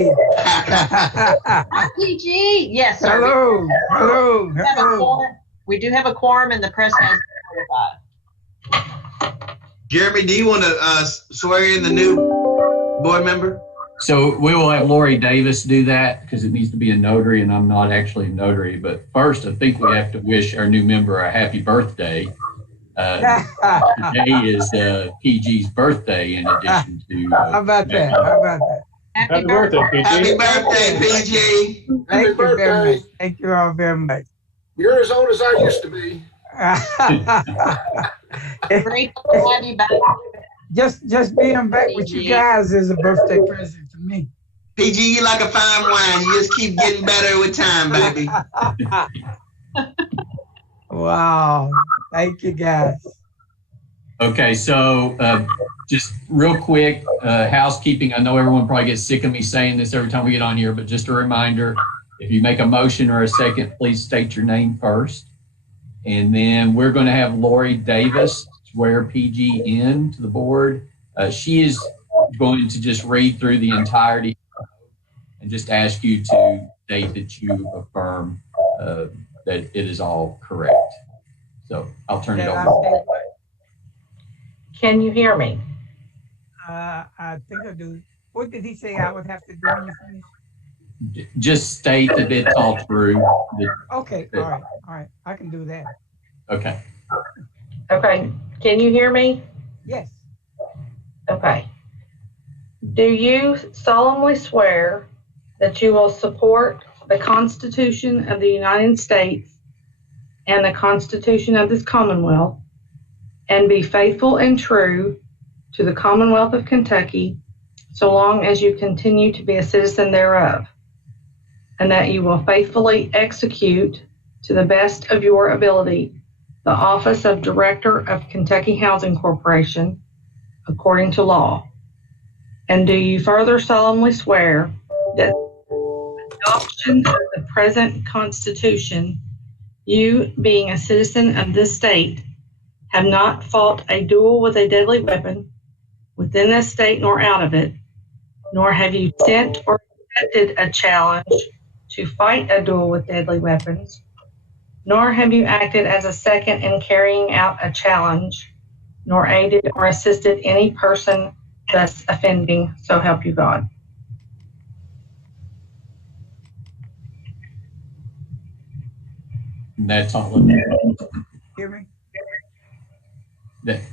Hi, PG. Yes, sir. Hello. Hello. Hello. We do have a quorum, and the press has been notified. Jeremy, do you want to swear in the new board member? So we will have Lori Davis do that because it needs to be a notary, and I'm not actually a notary. But first, I think we have to wish our new member a happy birthday. Today is PG's birthday in addition to... How about that? How about that? Happy birthday, PG. Happy birthday, PG. Thank you very much. Thank you all very much. You're as old as I used to be. Great to have you back. Just being back with you guys is a birthday present to me. PG, you like a fine wine. You just keep getting better with time, baby. Wow. Thank you, guys. Okay, so just real quick, housekeeping. I know everyone probably gets sick of me saying this every time we get on here, but just a reminder, if you make a motion or a second, please state your name first. And then we're going to have Lori Davis swear PG in to the board. She is going to just read through the entirety and just ask you to state that you affirm that it is all correct. So I'll turn it over. Can you hear me? I think I do. What did he say I would have to do when you finish? Just state that it's all true. Okay, all right. I can do that. Okay. Okay. Can you hear me? Yes. Okay. Do you solemnly swear that you will support the Constitution of the United States and the Constitution of this Commonwealth, and be faithful and true to the Commonwealth of Kentucky so long as you continue to be a citizen thereof, and that you will faithfully execute to the best of your ability the office of Director of Kentucky Housing Corporation according to law? And do you further solemnly swear that the adoption of the present Constitution, you being a citizen of this state, have not fought a duel with a deadly weapon within this state nor out of it, nor have you sent or accepted a challenge to fight a duel with deadly weapons, nor have you acted as a second in carrying out a challenge, nor aided or assisted any person thus offending, so help you God. That's all of it. Hear me?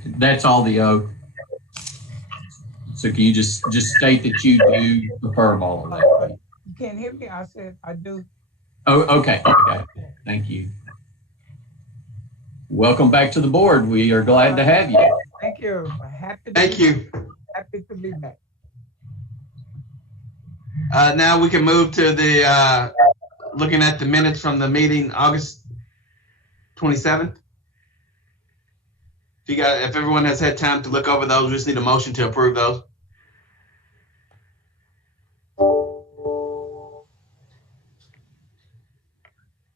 That's all the oath. So can you just state that you do affirm all of that? You can't hear me? I said I do. Oh, okay. Okay. Thank you. Welcome back to the board. We are glad to have you. Thank you. Thank you. Happy to be back. Now we can move to the looking at the minutes from the meeting August 27th. If everyone has had time to look over those, we just need a motion to approve those.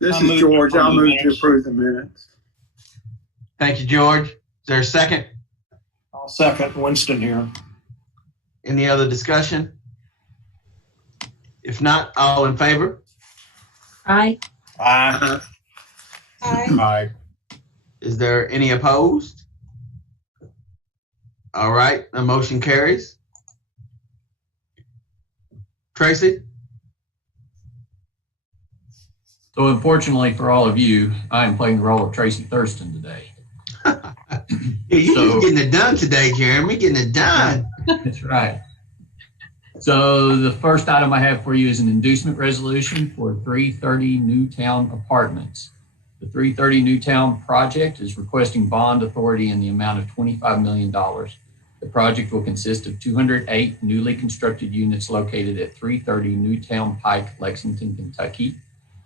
This is George. I'll move to approve the minutes. Thank you, George. Is there a second? I'll second. Winston here. Any other discussion? If not, all in favor? Aye. Aye. Aye. Aye. Is there any opposed? All right, the motion carries. Tracy? So unfortunately for all of you, I am playing the role of Tracy Thurston today. Yeah, you're just getting it done today, Jeremy. Getting it done. That's right. So the first item I have for you is an inducement resolution for 330 Newtown Apartments. The 330 Newtown project is requesting bond authority in the amount of $25 million. The project will consist of 208 newly constructed units located at 330 Newtown Pike, Lexington, Kentucky.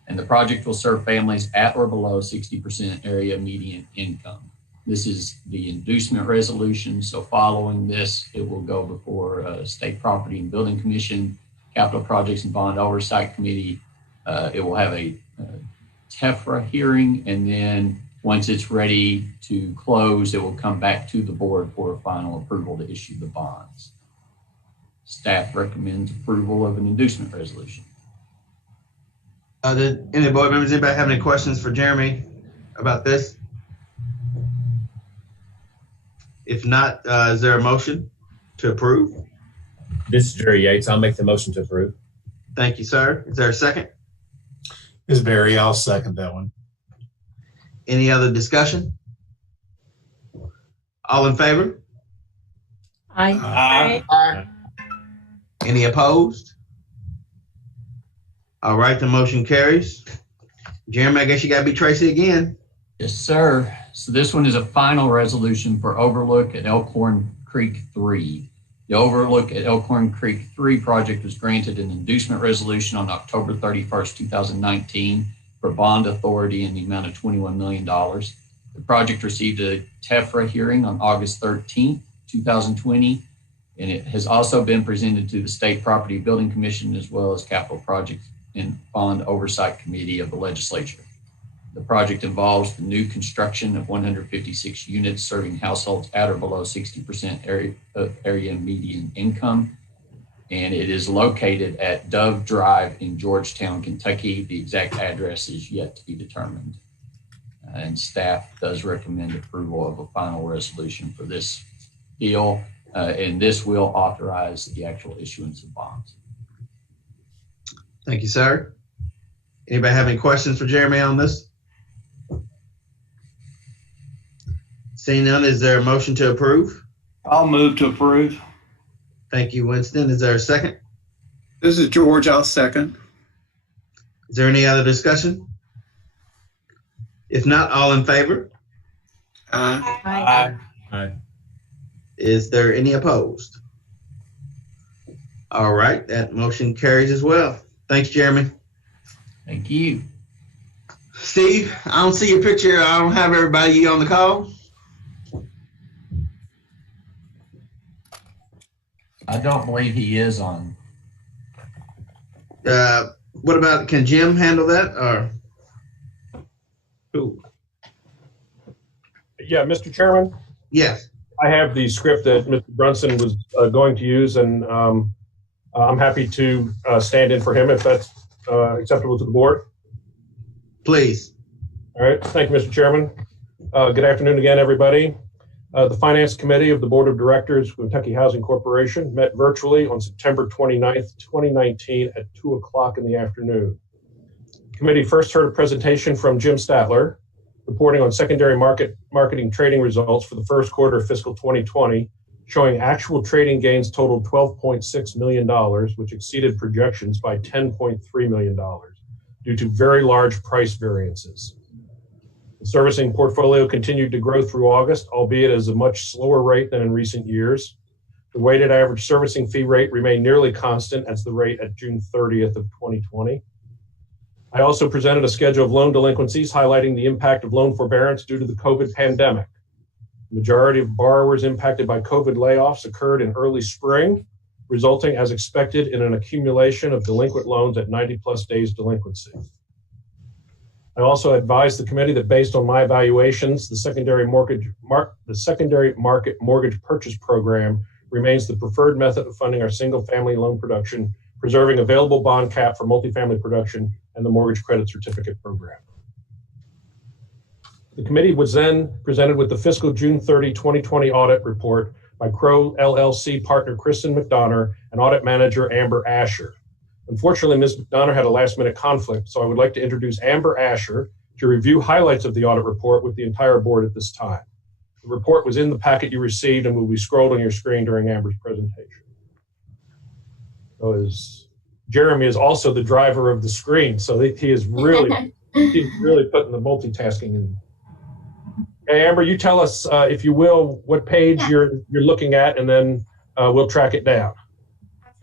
And the project will serve families at or below 60% area median income. This is the inducement resolution. So following this, it will go before State Property and Building Commission, Capital Projects and Bond Oversight Committee. It will have a TEFRA hearing, and then once it's ready to close, it will come back to the board for a final approval to issue the bonds. Staff recommends approval of an inducement resolution. Did any board members, anybody have any questions for Jeremy about this? If not, is there a motion to approve? This is Jerry Yates. I'll make the motion to approve. Thank you, sir. Is there a second? Ms. Barry, I'll second that one. Any other discussion? All in favor? Aye. Any opposed? All right, the motion carries. Jeremy, I guess you got to be Tracy again. Yes, sir. So this one is a final resolution for overlook at Elkhorn Creek 3. The overlook at Elkhorn Creek 3 project was granted an inducement resolution on October 31st, 2019 for bond authority in the amount of $21 million. The project received a TEFRA hearing on August 13th, 2020, and it has also been presented to the State Property Building Commission as well as Capital Projects and Bond Oversight Committee of the Legislature. The project involves the new construction of 156 units serving households at or below 60% area median income. And it is located at Dove Drive in Georgetown, Kentucky. The exact address is yet to be determined. And staff does recommend approval of a final resolution for this deal. And this will authorize the actual issuance of bonds. Thank you, sir. Anybody have any questions for Jeremy on this? Seeing none, is there a motion to approve? I'll move to approve. Thank you, Winston. Is there a second? This is George. I'll second. Is there any other discussion? If not, all in favor? Aye. Aye. Is there any opposed? All right, that motion carries as well. Thanks, Jeremy. Thank you. Steve, I don't see your picture. I don't have everybody on the call. I don't believe he is on. What about, can Jim handle that or? Who? Yeah, Mr. Chairman, Yes. I have the script that Mr. Brunson was going to use, and I'm happy to stand in for him if that's acceptable to the board. Please. All right. Thank you, Mr. Chairman. Good afternoon again, everybody. The Finance Committee of the Board of Directors of Kentucky Housing Corporation met virtually on September 29th, 2019 at 2 o'clock in the afternoon. The committee first heard a presentation from Jim Statler, reporting on secondary marketing trading results for the first quarter of fiscal 2020, showing actual trading gains totaled $12.6 million, which exceeded projections by $10.3 million due to very large price variances. The servicing portfolio continued to grow through August, albeit at a much slower rate than in recent years. The weighted average servicing fee rate remained nearly constant as the rate at June 30th of 2020. I also presented a schedule of loan delinquencies highlighting the impact of loan forbearance due to the COVID pandemic. The majority of borrowers impacted by COVID layoffs occurred in early spring, resulting as expected in an accumulation of delinquent loans at 90+ days delinquency. I also advised the committee that based on my evaluations, the secondary market mortgage purchase program remains the preferred method of funding our single-family loan production, preserving available bond cap for multifamily production and the mortgage credit certificate program. The committee was then presented with the fiscal June 30, 2020 audit report by Crow LLC partner Kristen McDonough and audit manager Amber Asher. Unfortunately, Ms. McDonough had a last-minute conflict, so I would like to introduce Amber Asher to review highlights of the audit report with the entire board at this time. The report was in the packet you received and will be scrolled on your screen during Amber's presentation. So Jeremy is also the driver of the screen, so he is really, he's really putting the multitasking in. Okay, Amber, you tell us, if you will, what page you're looking at, and then we'll track it down.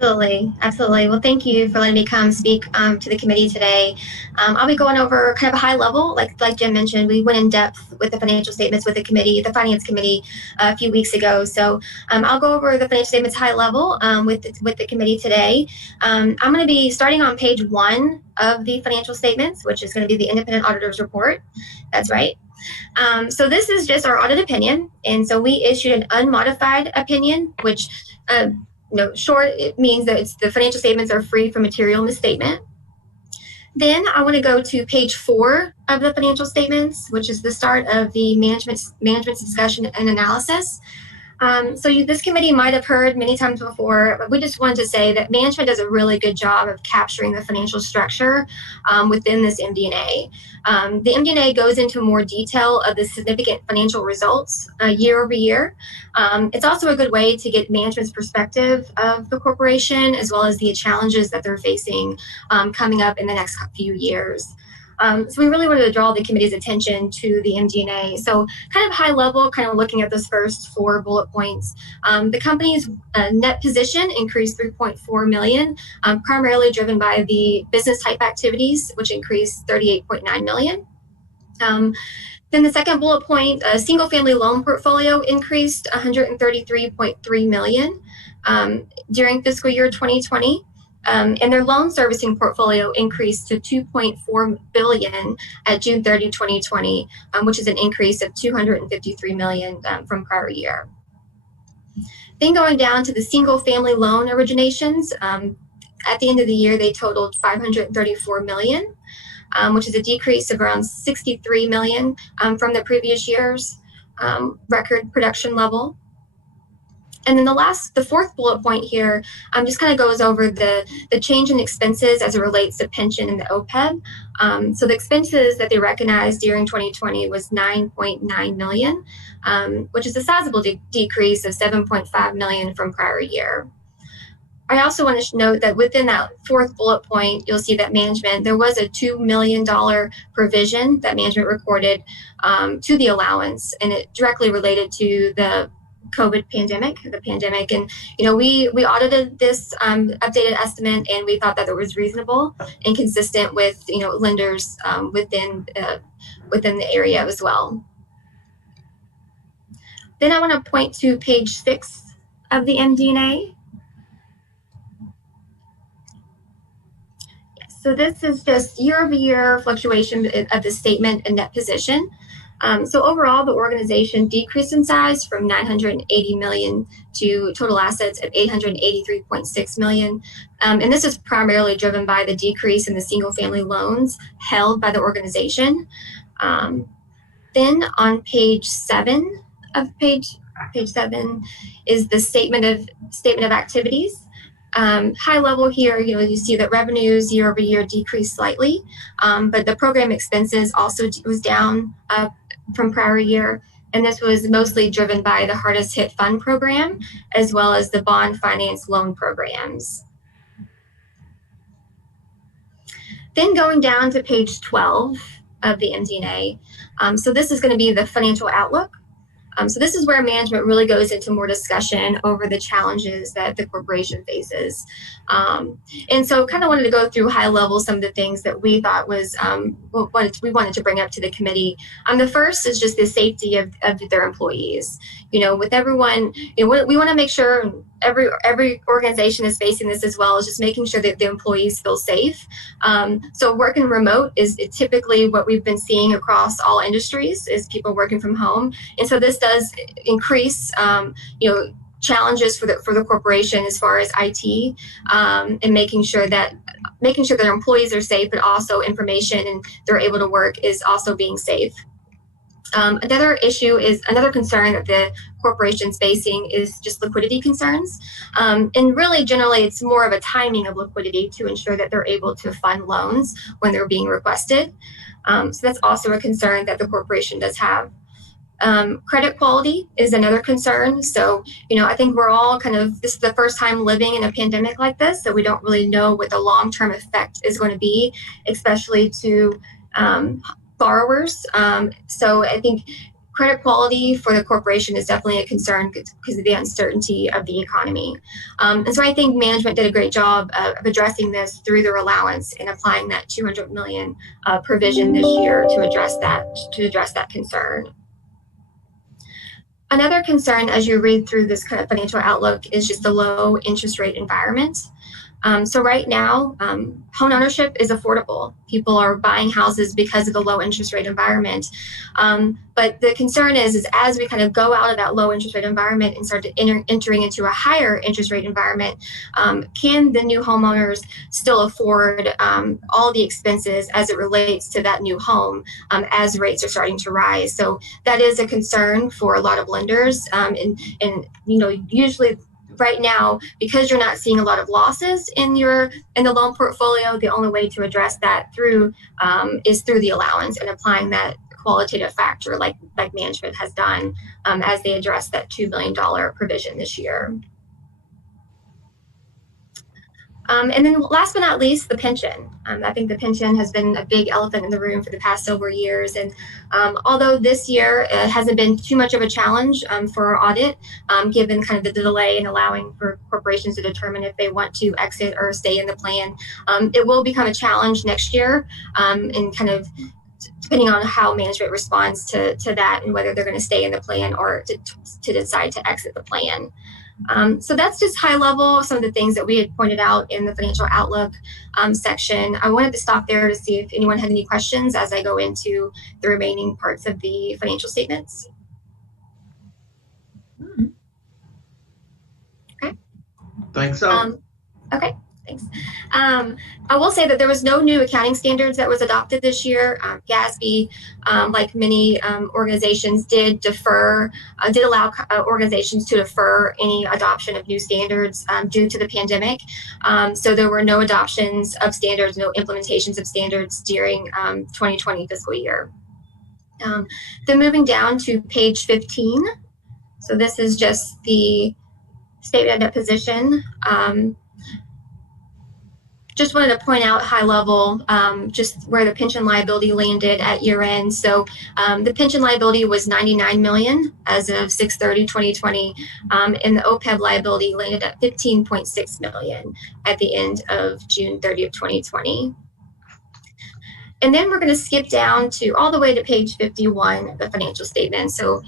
Absolutely. Well, thank you for letting me come speak to the committee today. I'll be going over kind of a high level, like Jim mentioned. We went in depth with the financial statements with the committee, the finance committee, a few weeks ago. So I'll go over the financial statements high level with the committee today. I'm going to be starting on page 1 of the financial statements, which is going to be the independent auditor's report. That's right. So this is just our audit opinion, and so we issued an unmodified opinion, which short, it means that the financial statements are free from material misstatement. Then I want to go to page 4 of the financial statements, which is the start of the management's discussion and analysis. This committee might have heard many times before, but we just wanted to say that management does a really good job of capturing the financial structure within this MD&A. The MD&A goes into more detail of the significant financial results year over year. It's also a good way to get management's perspective of the corporation, as well as the challenges that they're facing coming up in the next few years. So we really wanted to draw the committee's attention to the MD&A. So kind of high level, kind of looking at those first 4 bullet points. The company's net position increased $3.4 million, primarily driven by the business type activities, which increased $38.9 million. Then the second bullet point, a single family loan portfolio increased $133.3 million during fiscal year 2020. And their loan servicing portfolio increased to $2.4 billion at June 30, 2020, which is an increase of $253 million from prior year. Then going down to the single family loan originations, at the end of the year, they totaled $534 million, which is a decrease of around $63 million from the previous year's record production level. And then the fourth bullet point here just kind of goes over the change in expenses as it relates to pension and the OPEB. So the expenses that they recognized during 2020 was $9.9 million, which is a sizable decrease of $7.5 million from prior year. I also want to note that within that fourth bullet point, you'll see that there was a $2 million provision that management recorded to the allowance, and it directly related to the COVID pandemic. And, we audited this updated estimate, and we thought that it was reasonable and consistent with, lenders within the area as well. Then I want to point to page 6 of the MD&A. So this is just year-over-year fluctuation of the statement and net position. So overall, the organization decreased in size from $980 million to total assets of $883.6 million. And this is primarily driven by the decrease in the single-family loans held by the organization. Then on page 7 page 7 is the statement of activities. High level here, you see that revenues year over year decreased slightly, but the program expenses also was down from prior year, and this was mostly driven by the hardest hit fund program as well as the bond finance loan programs. Then going down to page 12 of the MD&A, so this is going to be the financial outlook. So this is where management really goes into more discussion over the challenges that the corporation faces. And so kind of wanted to go through high level some of the things that we thought was, we wanted to bring up to the committee. The first is just the safety of their employees. With everyone, we want to make sure every organization is facing this as well, is just making sure that the employees feel safe. So working remote is typically what we've been seeing across all industries, is people working from home. And so this does increase, challenges for the corporation as far as IT, and making sure that their employees are safe, but also information and they're able to work is also being safe. Another concern that the corporation's facing is just liquidity concerns. And really, generally, it's more of a timing of liquidity to ensure that they're able to fund loans when they're being requested. So that's also a concern that the corporation does have. Credit quality is another concern. So, I think we're all this is the first time living in a pandemic like this, so we don't really know what the long-term effect is going to be, especially to borrowers. So I think credit quality for the corporation is definitely a concern because of the uncertainty of the economy. And so I think management did a great job of addressing this through their allowance and applying that $200 million provision this year to address that concern. Another concern as you read through this kind of financial outlook is just the low interest rate environment. So right now, home ownership is affordable. People are buying houses because of the low interest rate environment. But the concern is as we kind of go out of that low interest rate environment and start to entering into a higher interest rate environment, can the new homeowners still afford all the expenses as it relates to that new home as rates are starting to rise? So that is a concern for a lot of lenders. And you know, usually right now, because you're not seeing a lot of losses in the loan portfolio, the only way to address that is through the allowance and applying that qualitative factor like management has done as they address that $2 million provision this year. And then last but not least, the pension. I think the pension has been a big elephant in the room for the past several years. And although this year hasn't been too much of a challenge for our audit, given kind of the delay in allowing for corporations to determine if they want to exit or stay in the plan, it will become a challenge next year and kind of depending on how management responds to that and whether they're going to stay in the plan or to decide to exit the plan. So that's just high level, some of the things that we had pointed out in the financial outlook section. I wanted to stop there to see if anyone had any questions as I go into the remaining parts of the financial statements. Okay. Thanks so. Okay. Thanks. I will say that there was no new accounting standards that was adopted this year. GASB, like many organizations, did allow organizations to defer any adoption of new standards due to the pandemic. So there were no adoptions of standards, no implementations of standards during 2020 fiscal year. Then moving down to page 15. So this is just the statement of net position. Just wanted to point out high level just where the pension liability landed at year end. So the pension liability was $99 million as of 6/30/2020, and the OPEB liability landed at $15.6 million at the end of June 30th, 2020. And then we're going to skip down to all the way to page 51 of the financial statement. So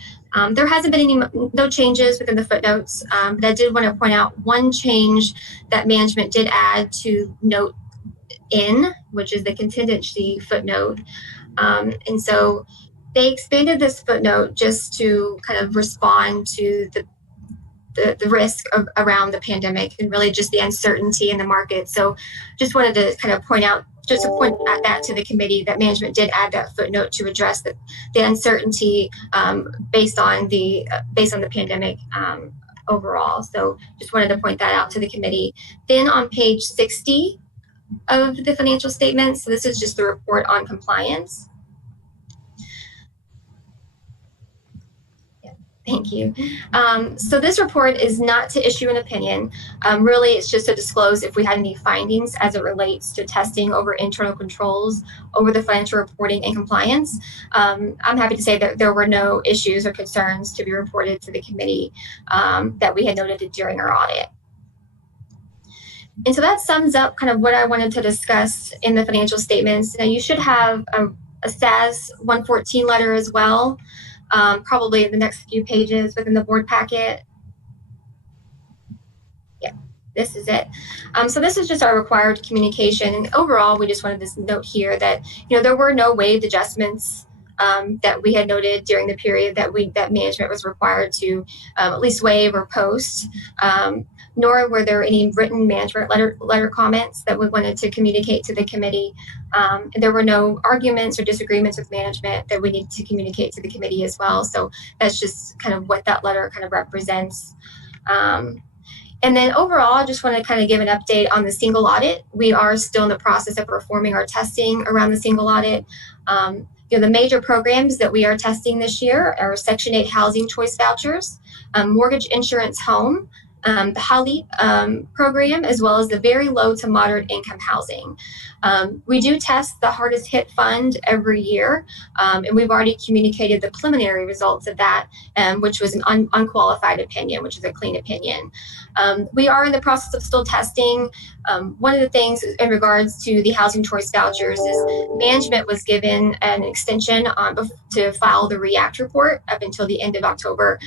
there hasn't been no changes within the footnotes, but I did want to point out one change that management did add to note N, which is the contingency footnote. And so they expanded this footnote just to kind of respond to the risk around the pandemic and really just the uncertainty in the market. So just wanted to kind of point out that to the committee that management did add that footnote to address the uncertainty based on the pandemic overall. So just wanted to point that out to the committee. Then on page 60 of the financial statement, so this is just the report on compliance. Thank you. So this report is not to issue an opinion. Really, it's just to disclose if we had any findings as it relates to testing over internal controls over the financial reporting and compliance. I'm happy to say that there were no issues or concerns to be reported to the committee that we had noted during our audit. And so that sums up kind of what I wanted to discuss in the financial statements. Now you should have a SAS 114 letter as well. Probably in the next few pages within the board packet. Yeah, this is it. So this is just our required communication. And overall, we just wanted to note here that, there were no waived adjustments that we had noted during the period that management was required to at least waive or post. Nor were there any written management letter comments that we wanted to communicate to the committee. And there were no arguments or disagreements with management that we need to communicate to the committee as well. So that's just kind of what that letter kind of represents. And then overall, I just want to kind of give an update on the single audit. We are still in the process of performing our testing around the single audit. The major programs that we are testing this year are Section 8 housing choice vouchers, mortgage insurance home, the HALI program, as well as the very low to moderate income housing. We do test the hardest hit fund every year, and we've already communicated the preliminary results of that, which was an unqualified opinion, which is a clean opinion. We are in the process of still testing. One of the things in regards to the housing choice vouchers is management was given an extension to file the REACT report up until the end of October.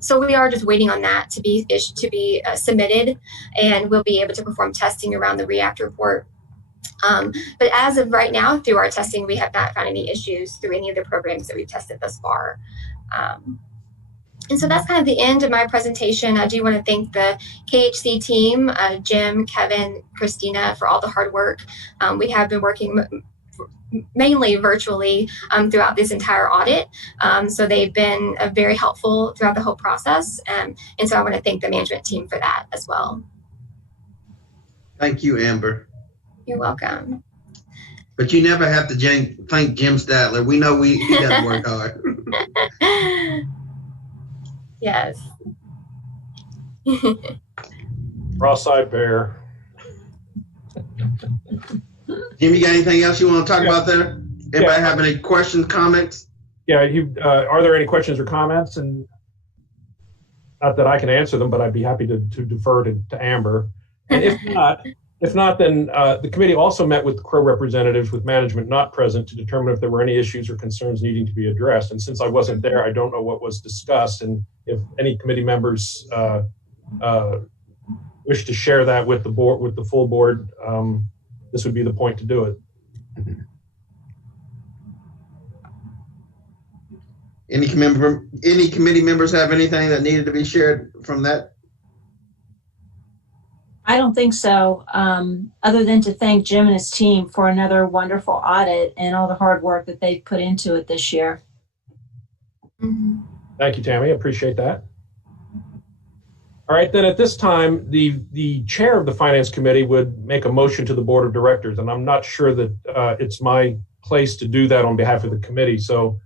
So we are just waiting on that to be should be submitted, and we'll be able to perform testing around the reactor port. But as of right now, through our testing, we have not found any issues through any of the programs that we've tested thus far. And so that's kind of the end of my presentation. I do want to thank the KHC team, Jim, Kevin, Christina, for all the hard work. We have been working mainly virtually throughout this entire audit. So they've been very helpful throughout the whole process. And so I want to thank the management team for that as well. Thank you, Amber. You're welcome. But you never have to thank Jim Statler. We know he does work hard. Yes. Cross-eyed bear. Jim, you got anything else you want to talk about there? Anybody have any questions, comments? Yeah, are there any questions or comments? And not that I can answer them, but I'd be happy to defer to Amber. And if not, then the committee also met with Crow representatives with management not present to determine if there were any issues or concerns needing to be addressed. And since I wasn't there, I don't know what was discussed. And if any committee members wish to share that with the board, with the full board, this would be the point to do it. Any committee members have anything that needed to be shared from that? I don't think so, other than to thank Jim and his team for another wonderful audit and all the hard work that they've put into it this year. Thank you, Tammy. I appreciate that. All right, then at this time, the chair of the Finance Committee would make a motion to the Board of Directors, and I'm not sure that it's my place to do that on behalf of the committee. So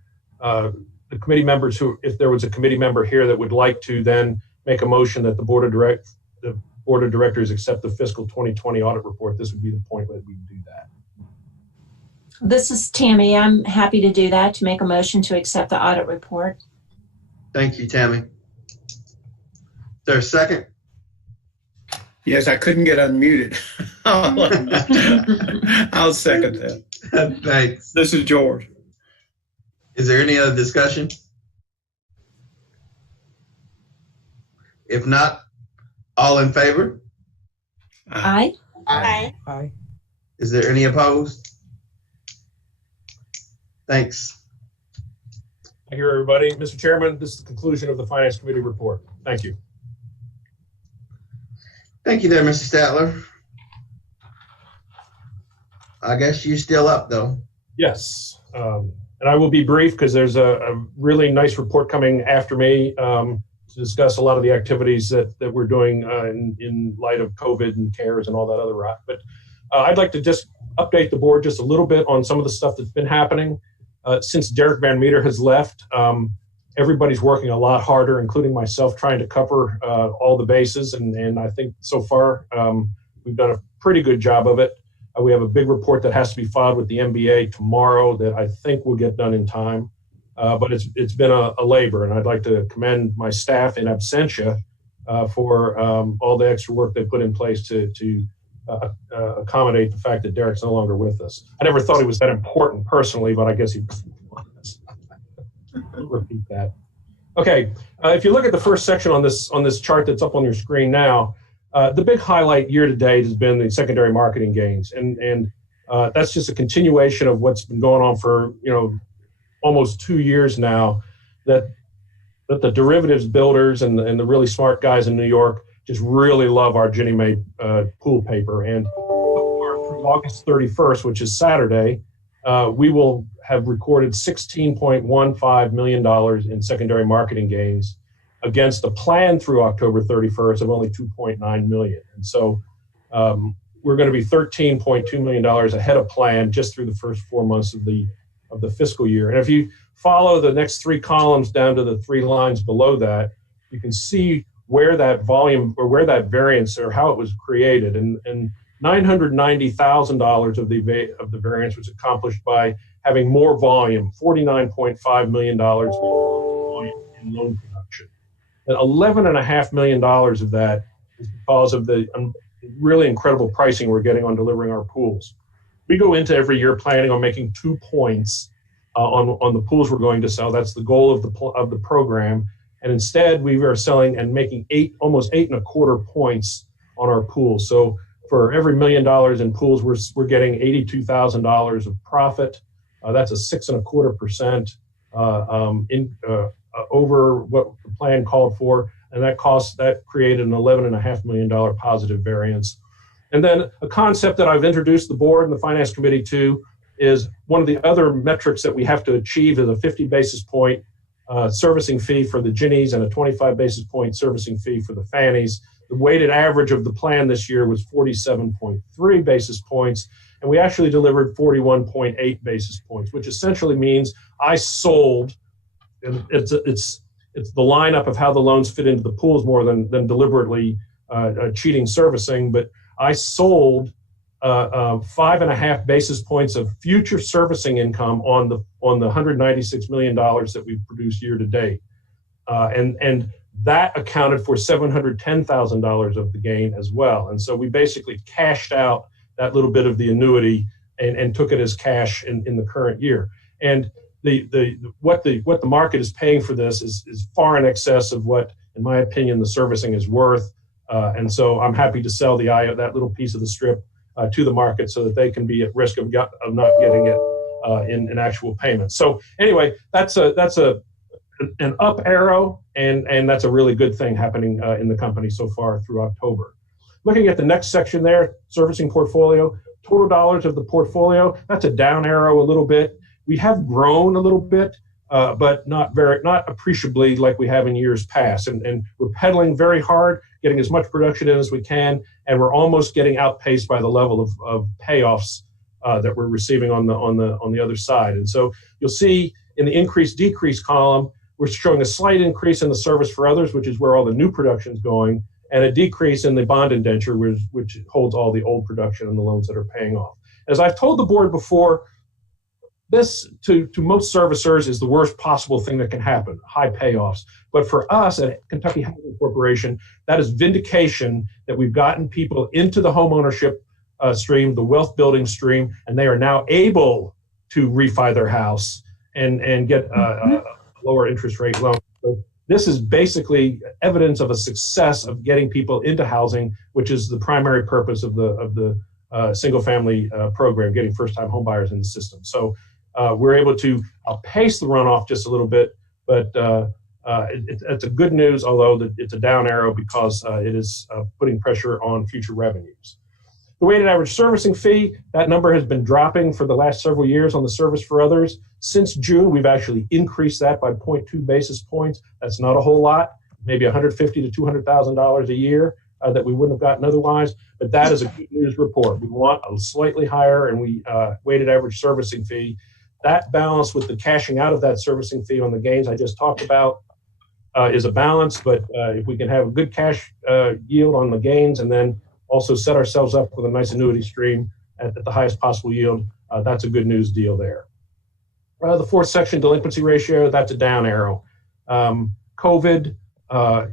the committee members if there was a committee member here that would like to then make a motion that the Board of Directors accept the fiscal 2020 audit report, this would be the point where we do that. This is Tammy. I'm happy to do that, to make a motion to accept the audit report. Thank you, Tammy. Is there a second? Yes, I couldn't get unmuted. I'll second that. Thanks. This is George. Is there any other discussion? If not, all in favor? Aye. Aye. Aye. Is there any opposed? Thanks. Thank you, everybody. Mr. Chairman, this is the conclusion of the Finance Committee report. Thank you. Thank you there, Mr. Statler. I guess you're still up, though. Yes. And I will be brief because there's a really nice report coming after me to discuss a lot of the activities that we're doing in light of COVID and CARES and all that other rot. But I'd like to just update the board just a little bit on some of the stuff that's been happening. Since Derek Van Meter has left, everybody's working a lot harder, including myself, trying to cover all the bases. And I think so far we've done a pretty good job of it. We have a big report that has to be filed with the MBA tomorrow that I think will get done in time. But it's been a labor, and I'd like to commend my staff in absentia for all the extra work they put in place to accommodate the fact that Derek's no longer with us. I never thought he was that important personally, but I guess he was. Repeat that. Okay, if you look at the first section on this chart that's up on your screen now, the big highlight year to date has been the secondary marketing gains, and that's just a continuation of what's been going on for almost 2 years now. That the derivatives builders and the really smart guys in New York just really love our Ginnie Mae pool paper. And through August 31st, which is Saturday, we will have recorded $16.15 million in secondary marketing gains against a plan through October 31st of only $2.9 million. And so we're going to be $13.2 million ahead of plan just through the first 4 months of the fiscal year. And if you follow the next three columns down to the three lines below that, you can see where that volume or where that variance or how it was created. And $990,000 of the variance was accomplished by having more volume, $49.5 million in loan production. And $11.5 million of that is because of the really incredible pricing we're getting on delivering our pools. We go into every year planning on making 2 points on the pools we're going to sell. That's the goal of the program. And instead, we are selling and making almost 8.25 points on our pools. So for every $1 million in pools, we're getting $82,000 of profit. That's a 6.25% over what the plan called for, and that created an $11.5 million positive variance. And then a concept that I've introduced the board and the finance committee to is one of the other metrics that we have to achieve is a 50 basis point servicing fee for the Ginnies and a 25 basis point servicing fee for the Fannies. The weighted average of the plan this year was 47.3 basis points, and we actually delivered 41.8 basis points, which essentially means I sold, and it's the lineup of how the loans fit into the pools more than deliberately cheating servicing, but I sold 5.5 basis points of future servicing income on the $196 million that we've produced year to date, and that accounted for $710,000 of the gain as well. And so we basically cashed out that little bit of the annuity and took it as cash in the current year. And what the market is paying for this is far in excess of what, in my opinion, the servicing is worth. And so I'm happy to sell that little piece of the strip to the market so that they can be at risk of not getting it in actual payments. So anyway, that's an up arrow, and that's a really good thing happening in the company so far through October. Looking at the next section there, servicing portfolio, total dollars of the portfolio, that's a down arrow a little bit. We have grown a little bit, but not appreciably like we have in years past. And we're pedaling very hard, getting as much production in as we can, and we're almost getting outpaced by the level of payoffs that we're receiving on the other side. And so you'll see in the increase-decrease column, we're showing a slight increase in the service for others, which is where all the new production is going, and a decrease in the bond indenture, which holds all the old production and the loans that are paying off. As I've told the board before, this to most servicers is the worst possible thing that can happen, high payoffs. But for us at Kentucky Housing Corporation, that is vindication that we've gotten people into the homeownership stream, the wealth building stream, and they are now able to refi their house and get a lower interest rate loan. So this is basically evidence of a success of getting people into housing, which is the primary purpose of the single family program, getting first time home buyers in the system. So we're able to outpace the runoff just a little bit, but it's a good news, although it's a down arrow because it is putting pressure on future revenues. The weighted average servicing fee, that number has been dropping for the last several years on the service for others. Since June, we've actually increased that by 0.2 basis points. That's not a whole lot, maybe $150,000 to $200,000 a year that we wouldn't have gotten otherwise, but that is a good news report. We want a slightly higher weighted average servicing fee. That balance with the cashing out of that servicing fee on the gains I just talked about is a balance, but if we can have a good cash yield on the gains and then also set ourselves up with a nice annuity stream at the highest possible yield, that's a good news deal there. The fourth section, delinquency ratio, that's a down arrow. COVID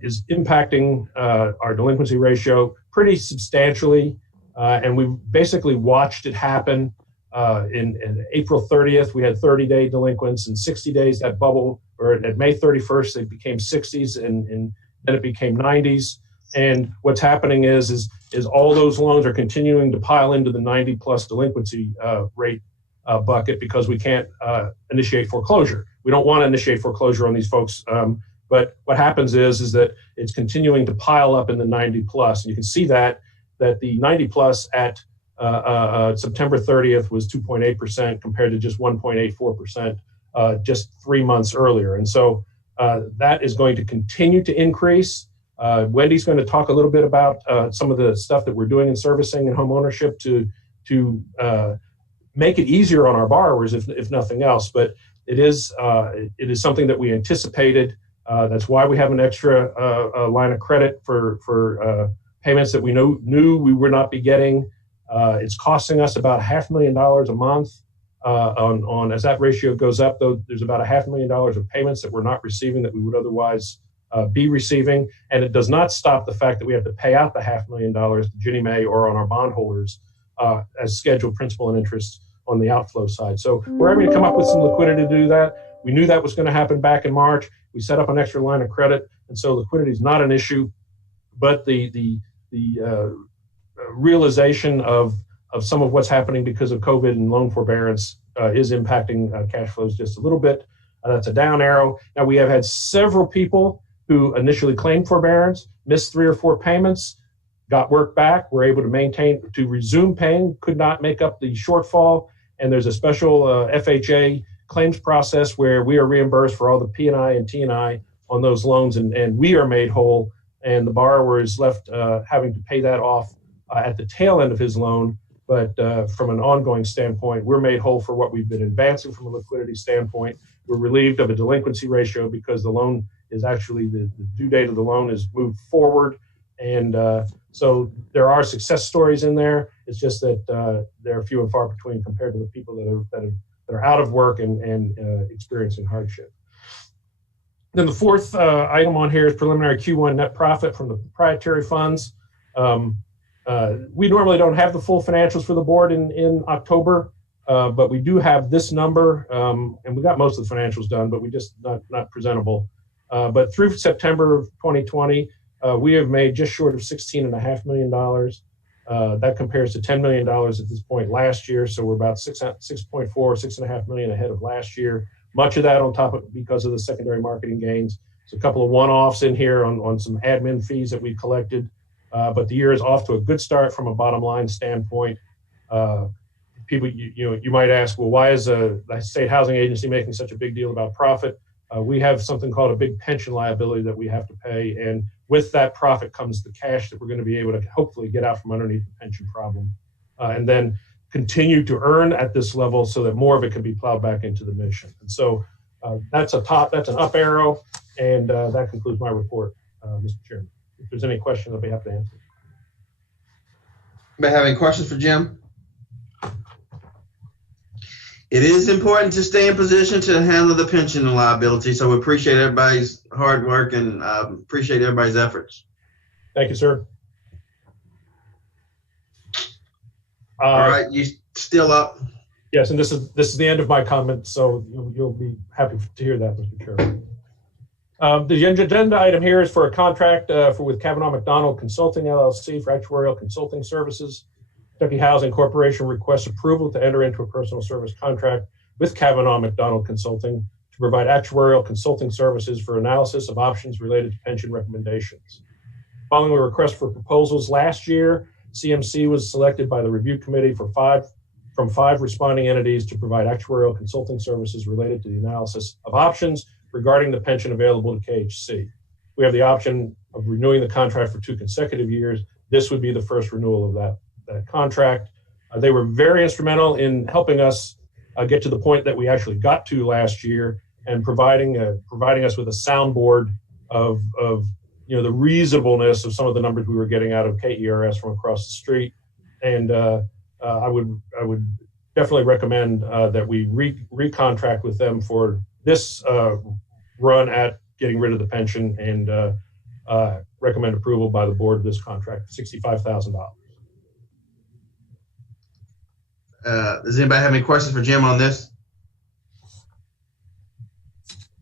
is impacting our delinquency ratio pretty substantially, and we've basically watched it happen. In April 30th, we had 30-day delinquents, and 60 days that bubble, or at May 31st, it became 60s, and then it became 90s. And what's happening is all those loans are continuing to pile into the 90-plus delinquency rate bucket because we can't initiate foreclosure. We don't want to initiate foreclosure on these folks, but what happens is that it's continuing to pile up in the 90-plus. And you can see that the 90-plus at September 30th was 2.8% compared to just 1.84% just 3 months earlier. And so that is going to continue to increase. Wendy's going to talk a little bit about some of the stuff that we're doing in servicing and home ownership to make it easier on our borrowers, if nothing else. But it is something that we anticipated. That's why we have an extra line of credit for payments that we knew we would not be getting. It's costing us about $500,000 a month. As that ratio goes up, though, there's about $500,000 of payments that we're not receiving that we would otherwise be receiving, and it does not stop the fact that we have to pay out the $500,000 to Ginnie Mae or on our bondholders as scheduled principal and interest on the outflow side. So we're having to come up with some liquidity to do that. We knew that was going to happen back in March. We set up an extra line of credit, and so liquidity is not an issue. But the realization of some of what's happening because of COVID and loan forbearance is impacting cash flows just a little bit. That's a down arrow. Now, we have had several people who initially claimed forbearance, missed 3 or 4 payments, got work back, were able to resume paying, could not make up the shortfall. And there's a special FHA claims process where we are reimbursed for all the P&I and T&I on those loans, and we are made whole, and the borrower is left having to pay that off at the tail end of his loan. But from an ongoing standpoint, we're made whole for what we've been advancing from a liquidity standpoint. We're relieved of a delinquency ratio because the loan is actually, the due date of the loan is moved forward. And so there are success stories in there. It's just that they're few and far between compared to the people that are out of work and experiencing hardship. Then the fourth item on here is preliminary Q1 net profit from the proprietary funds. We normally don't have the full financials for the board in October, but we do have this number, and we got most of the financials done, but we just not presentable. But through September of 2020, we have made just short of $16.5 million. That compares to $10 million at this point last year. So we're about 6.5 million ahead of last year. Much of that on top of because of the secondary marketing gains. So a couple of one-offs in here on some admin fees that we collected. But the year is off to a good start from a bottom line standpoint. People, you might ask, well, why is the state housing agency making such a big deal about profit? We have something called a big pension liability that we have to pay, and with that profit comes the cash that we're going to be able to hopefully get out from underneath the pension problem, and then continue to earn at this level so that more of it can be plowed back into the mission. And so that's an up arrow, and that concludes my report, Mr. Chairman. If there's any questions, I'll be happy to answer. Anybody have any questions for Jim? It is important to stay in position to handle the pension liability, so we appreciate everybody's hard work and appreciate everybody's efforts. Thank you, sir. All right, you still up? Yes, and this is the end of my comments, so you'll be happy to hear that, Mr. Chairman. The agenda item here is for a contract with Kavanaugh McDonald Consulting LLC for actuarial consulting services. Kentucky Housing Corporation requests approval to enter into a personal service contract with Kavanaugh McDonald Consulting to provide actuarial consulting services for analysis of options related to pension recommendations. Following a request for proposals last year, CMC was selected by the review committee from five responding entities to provide actuarial consulting services related to the analysis of options regarding the pension available to KHC. We have the option of renewing the contract for 2 consecutive years. This would be the first renewal of that contract. They were very instrumental in helping us get to the point that we actually got to last year, and providing us with a soundboard of the reasonableness of some of the numbers we were getting out of KERS from across the street. And I would definitely recommend that we recontract with them for this run at getting rid of the pension, and recommend approval by the board of this contract, $65,000. Does anybody have any questions for Jim on this?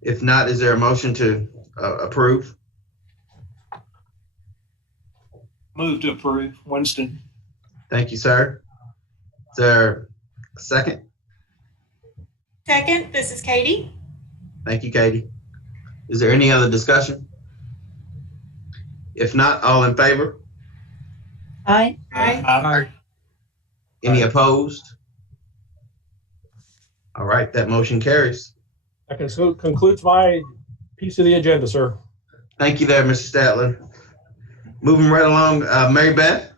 If not, is there a motion to approve? Move to approve. Winston. Thank you, sir. Is there a second? Second, this is Katie. Thank you, Katie. Is there any other discussion? If not, all in favor? Aye. Aye. Any opposed? All right, that motion carries. That concludes my piece of the agenda, sir. Thank you there, Mr. Statler. Moving right along, Mary Beth.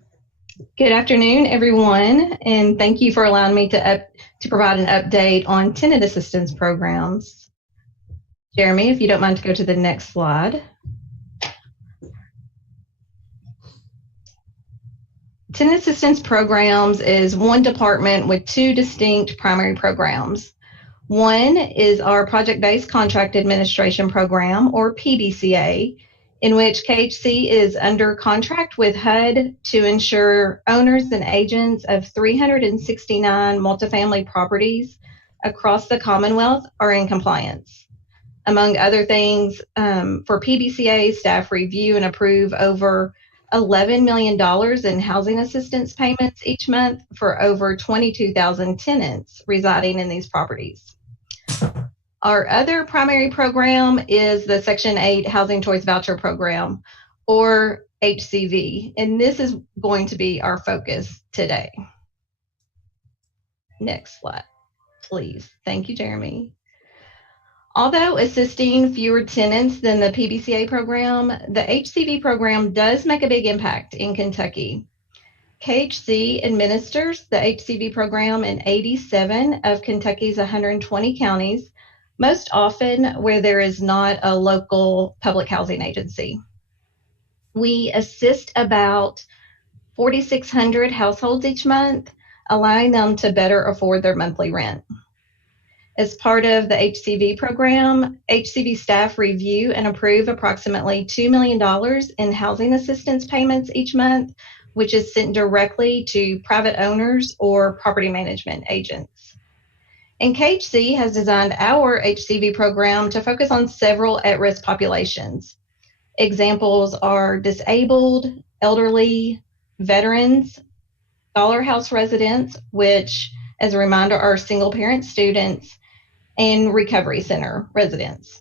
Good afternoon, everyone, and thank you for allowing me to provide an update on tenant assistance programs. Jeremy, if you don't mind to go to the next slide. Tenant assistance programs is one department with 2 distinct primary programs. One is our project-based contract administration program, or PBCA, in which KHC is under contract with HUD to ensure owners and agents of 369 multifamily properties across the Commonwealth are in compliance. Among other things, for PBCA, staff review and approve over $11 million in housing assistance payments each month for over 22,000 tenants residing in these properties. Our other primary program is the Section 8 Housing Choice Voucher Program, or HCV, and this is going to be our focus today. Next slide, please. Thank you, Jeremy. Although assisting fewer tenants than the PBCA program, the HCV program does make a big impact in Kentucky. KHC administers the HCV program in 87 of Kentucky's 120 counties, most often where there is not a local public housing agency. We assist about 4,600 households each month, allowing them to better afford their monthly rent. As part of the HCV program, HCV staff review and approve approximately $2 million in housing assistance payments each month, which is sent directly to private owners or property management agents. And KHC has designed our HCV program to focus on several at-risk populations. Examples are disabled, elderly, veterans, Dollar House residents, which, as a reminder, are single-parent students, and recovery center residents.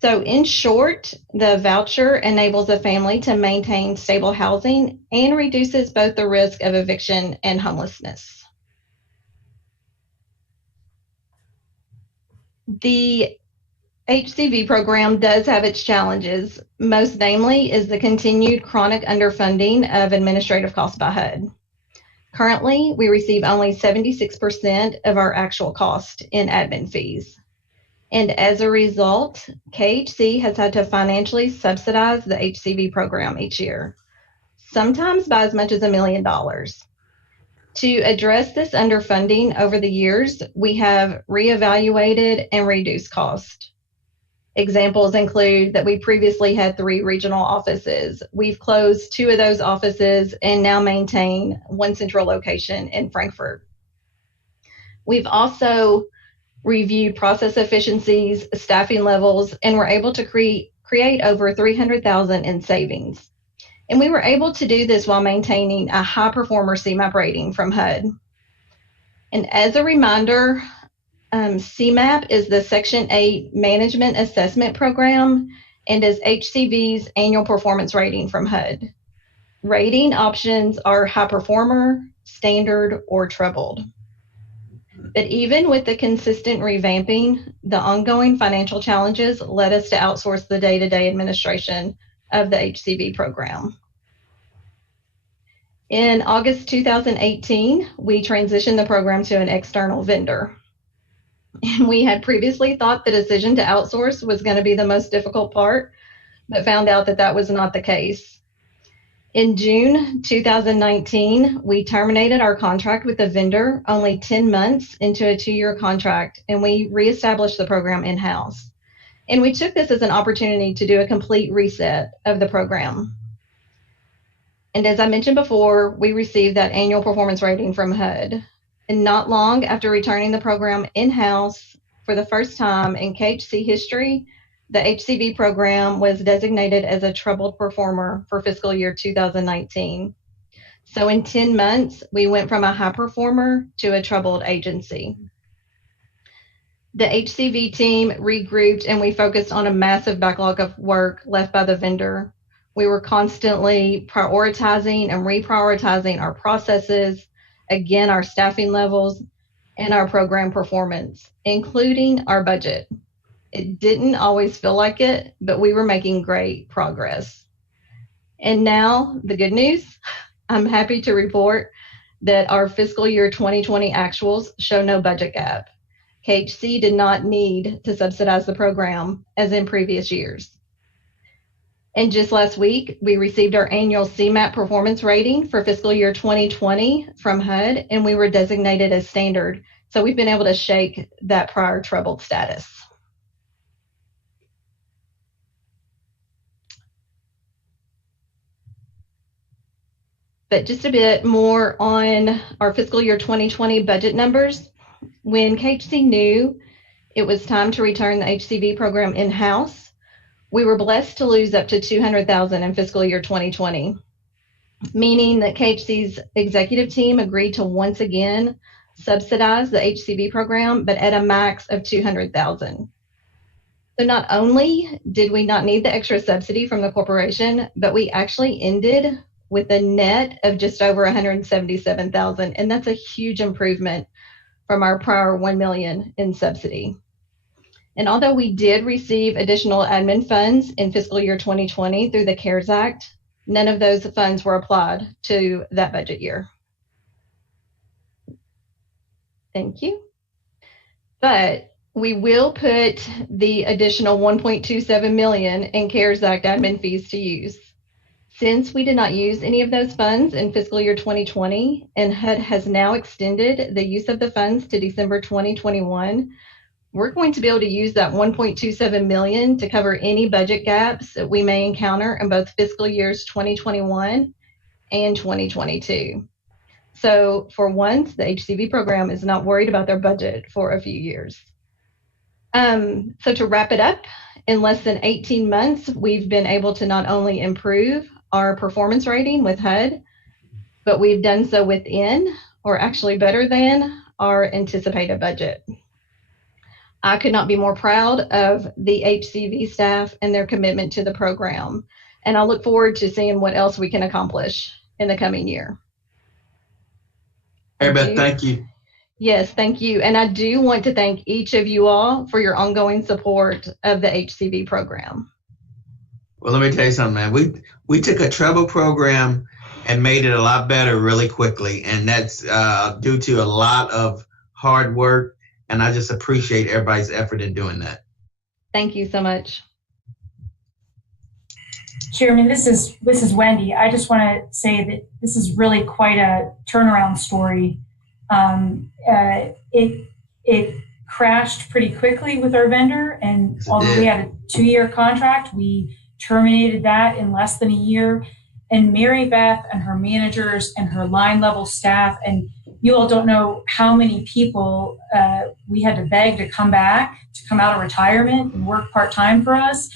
So in short, the voucher enables a family to maintain stable housing and reduces both the risk of eviction and homelessness. The HCV program does have its challenges. Most namely is the continued chronic underfunding of administrative costs by HUD. Currently, we receive only 76% of our actual cost in admin fees. And as a result, KHC has had to financially subsidize the HCV program each year, sometimes by as much as $1 million. To address this underfunding over the years, we have reevaluated and reduced cost. Examples include that we previously had 3 regional offices. We've closed 2 of those offices and now maintain 1 central location in Frankfort. We've also reviewed process efficiencies, staffing levels, and were able to create over $300,000 in savings. And we were able to do this while maintaining a high performer CMAP rating from HUD. And as a reminder, CMAP is the Section 8 Management Assessment Program and is HCV's annual performance rating from HUD. Rating options are high performer, standard, or troubled. But even with the consistent revamping, the ongoing financial challenges led us to outsource the day-to-day administration of the HCV program. In August 2018, we transitioned the program to an external vendor. And we had previously thought the decision to outsource was going to be the most difficult part, but found out that that was not the case. In June 2019, we terminated our contract with the vendor only 10 months into a 2-year contract, and we reestablished the program in-house. And we took this as an opportunity to do a complete reset of the program. And as I mentioned before, we received that annual performance rating from HUD. And not long after returning the program in-house for the first time in KHC history, the HCV program was designated as a troubled performer for fiscal year 2019. So in 10 months, we went from a high performer to a troubled agency. The HCV team regrouped and we focused on a massive backlog of work left by the vendor. We were constantly prioritizing and reprioritizing our processes, again, our staffing levels, and our program performance, including our budget. It didn't always feel like it, but we were making great progress. And now, the good news, I'm happy to report that our fiscal year 2020 actuals show no budget gap. KHC did not need to subsidize the program as in previous years. And just last week, we received our annual CMAP performance rating for fiscal year 2020 from HUD, and we were designated as standard. So we've been able to shake that prior troubled status. But just a bit more on our fiscal year 2020 budget numbers. When KHC knew it was time to return the HCV program in-house, we were blessed to lose up to $200,000 in fiscal year 2020, meaning that KHC's executive team agreed to once again subsidize the HCV program, but at a max of $200,000. So not only did we not need the extra subsidy from the corporation, but we actually ended with a net of just over $177,000, and that's a huge improvement from our prior $1 million in subsidy. And although we did receive additional admin funds in fiscal year 2020 through the CARES Act, none of those funds were applied to that budget year. Thank you. But we will put the additional $1.27 million in CARES Act admin fees to use. Since we did not use any of those funds in fiscal year 2020, and HUD has now extended the use of the funds to December 2021, we're going to be able to use that $1.27 million to cover any budget gaps that we may encounter in both fiscal years 2021 and 2022. So for once, the HCV program is not worried about their budget for a few years. So to wrap it up, in less than 18 months, we've been able to not only improve our performance rating with HUD, but we've done so within, or actually better than, our anticipated budget. I could not be more proud of the HCV staff and their commitment to the program, and I look forward to seeing what else we can accomplish in the coming year. Hey, Beth, thank you. Yes, thank you. And I do want to thank each of you all for your ongoing support of the HCV program. Well, let me tell you something, man. We took a treble program and made it a lot better really quickly, and that's due to a lot of hard work, and I just appreciate everybody's effort in doing that. Thank you so much. Chairman, this is Wendy. I just want to say that this is really quite a turnaround story. It crashed pretty quickly with our vendor, and Yes, although we had a 2-year contract, we terminated that in less than a year. And Mary Beth and her managers and her line level staff, and you all don't know how many people we had to beg to come back, to come out of retirement and work part-time for us.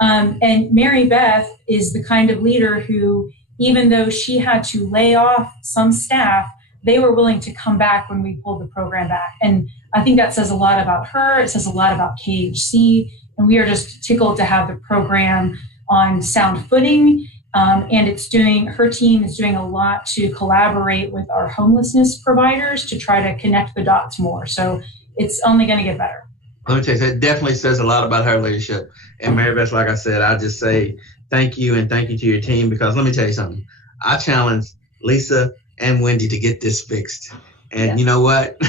And Mary Beth is the kind of leader who, even though she had to lay off some staff, they were willing to come back when we pulled the program back. And I think that says a lot about her. It says a lot about KHC. And we are just tickled to have the program on sound footing. And her team is doing a lot to collaborate with our homelessness providers to try to connect the dots more. So it's only going to get better. Let me tell you, that definitely says a lot about her leadership. And Mary Beth, like I said, I just say thank you and thank you to your team, because let me tell you something. I challenge Lisa and Wendy to get this fixed. And You know what?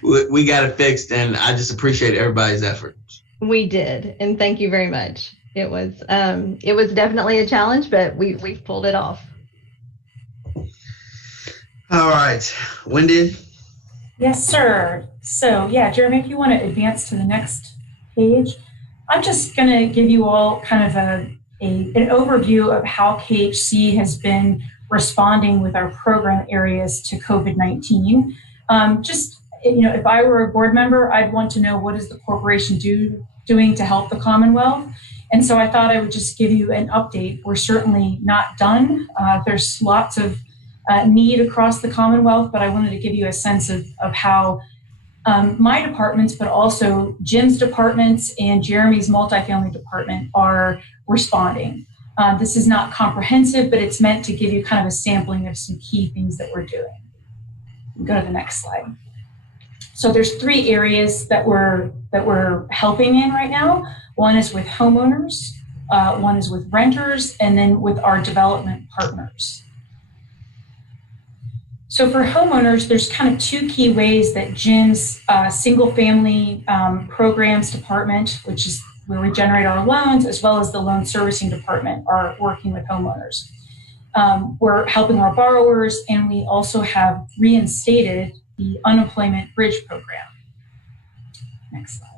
we got it fixed, and I just appreciate everybody's efforts. We did, and thank you very much. It was definitely a challenge, but we've pulled it off. All right, Wendy. Yes, sir. So yeah, Jeremy, if you want to advance to the next page, I'm just going to give you all kind of an overview of how KHC has been responding with our program areas to COVID-19. If I were a board member, I'd want to know, what is the corporation doing to help the Commonwealth? And so I thought I would just give you an update. We're certainly not done. There's lots of need across the Commonwealth, but I wanted to give you a sense of how my departments, but also Jim's departments and Jeremy's multifamily department are responding. This is not comprehensive, but it's meant to give you kind of a sampling of some key things that we're doing. Go to the next slide. So there's 3 areas that we're helping in right now. One is with homeowners, one is with renters, and then with our development partners. So for homeowners, there's kind of 2 key ways that Jim's single family programs department, which is where we generate our loans, as well as the loan servicing department, are working with homeowners. We're helping our borrowers, and we also have reinstated the unemployment bridge program. Next slide.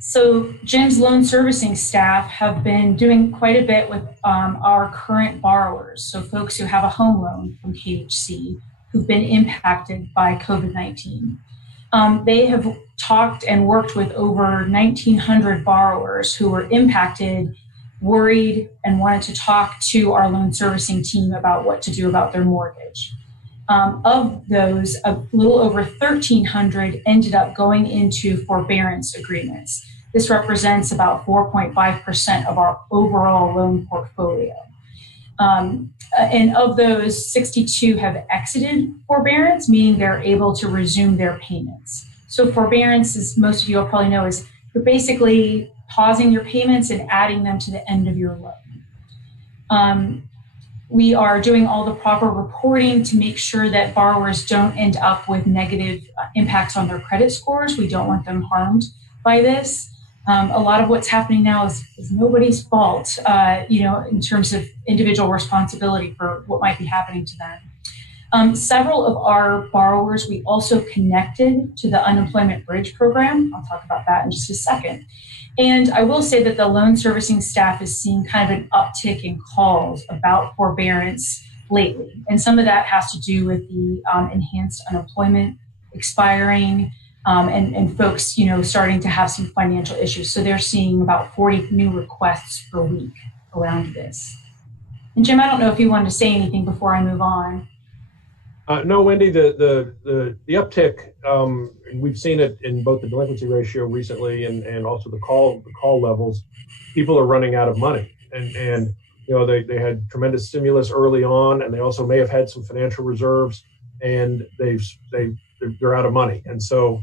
So Jim's loan servicing staff have been doing quite a bit with our current borrowers, so folks who have a home loan from KHC who've been impacted by COVID-19. They have talked and worked with over 1,900 borrowers who were impacted, worried, and wanted to talk to our loan servicing team about what to do about their mortgage. Of those, a little over 1,300 ended up going into forbearance agreements. This represents about 4.5% of our overall loan portfolio. And of those, 62 have exited forbearance, meaning they're able to resume their payments. So forbearance, as most of you will probably know, is you're basically pausing your payments and adding them to the end of your loan. We are doing all the proper reporting to make sure that borrowers don't end up with negative impacts on their credit scores. We don't want them harmed by this. A lot of what's happening now is nobody's fault, in terms of individual responsibility for what might be happening to them. Several of our borrowers we also connected to the Unemployment Bridge program. I'll talk about that in just a second. And I will say that the loan servicing staff is seeing kind of an uptick in calls about forbearance lately. And some of that has to do with the enhanced unemployment expiring, and folks, starting to have some financial issues. So they're seeing about 40 new requests per week around this. And Jim, I don't know if you wanted to say anything before I move on. No, Wendy, the uptick, we've seen it in both the delinquency ratio recently and also the call levels. People are running out of money, and they had tremendous stimulus early on, and they also may have had some financial reserves, and they're out of money, and so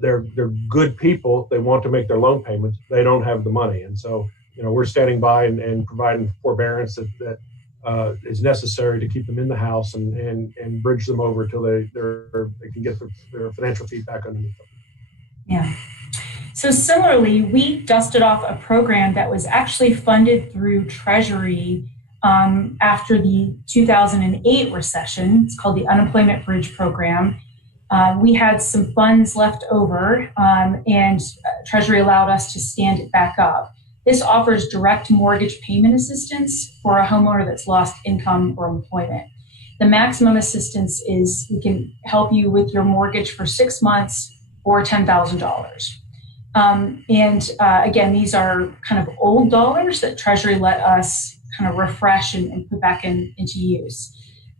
they're good people. They want to make their loan payments. They don't have the money, and so we're standing by and providing forbearance that is necessary to keep them in the house and bridge them over until they can get their financial feet back underneath them. Yeah. So similarly, we dusted off a program that was actually funded through Treasury after the 2008 recession. It's called the Unemployment Bridge Program. We had some funds left over, and Treasury allowed us to stand it back up. This offers direct mortgage payment assistance for a homeowner that's lost income or employment. The maximum assistance is we can help you with your mortgage for 6 months or $10,000. Again, these are kind of old dollars that Treasury let us kind of refresh and put back into use.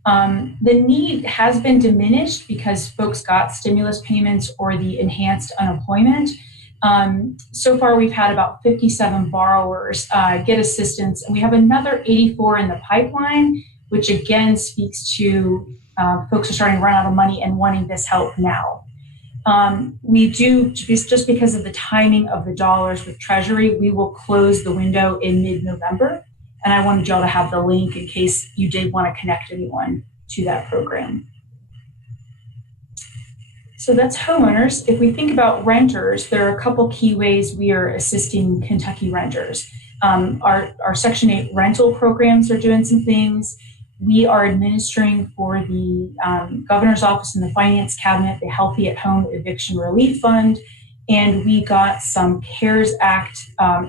The need has been diminished because folks got stimulus payments or the enhanced unemployment. So far, we've had about 57 borrowers get assistance, and we have another 84 in the pipeline, which again speaks to folks are starting to run out of money and wanting this help now. We do, just because of the timing of the dollars with Treasury, we will close the window in mid-November, and I wanted y'all to have the link in case you did want to connect anyone to that program. So that's homeowners. If we think about renters, there are a couple key ways we are assisting Kentucky renters. Our Section 8 rental programs are doing some things. We are administering for the Governor's Office and the Finance Cabinet, the Healthy at Home Eviction Relief Fund, and we got some CARES Act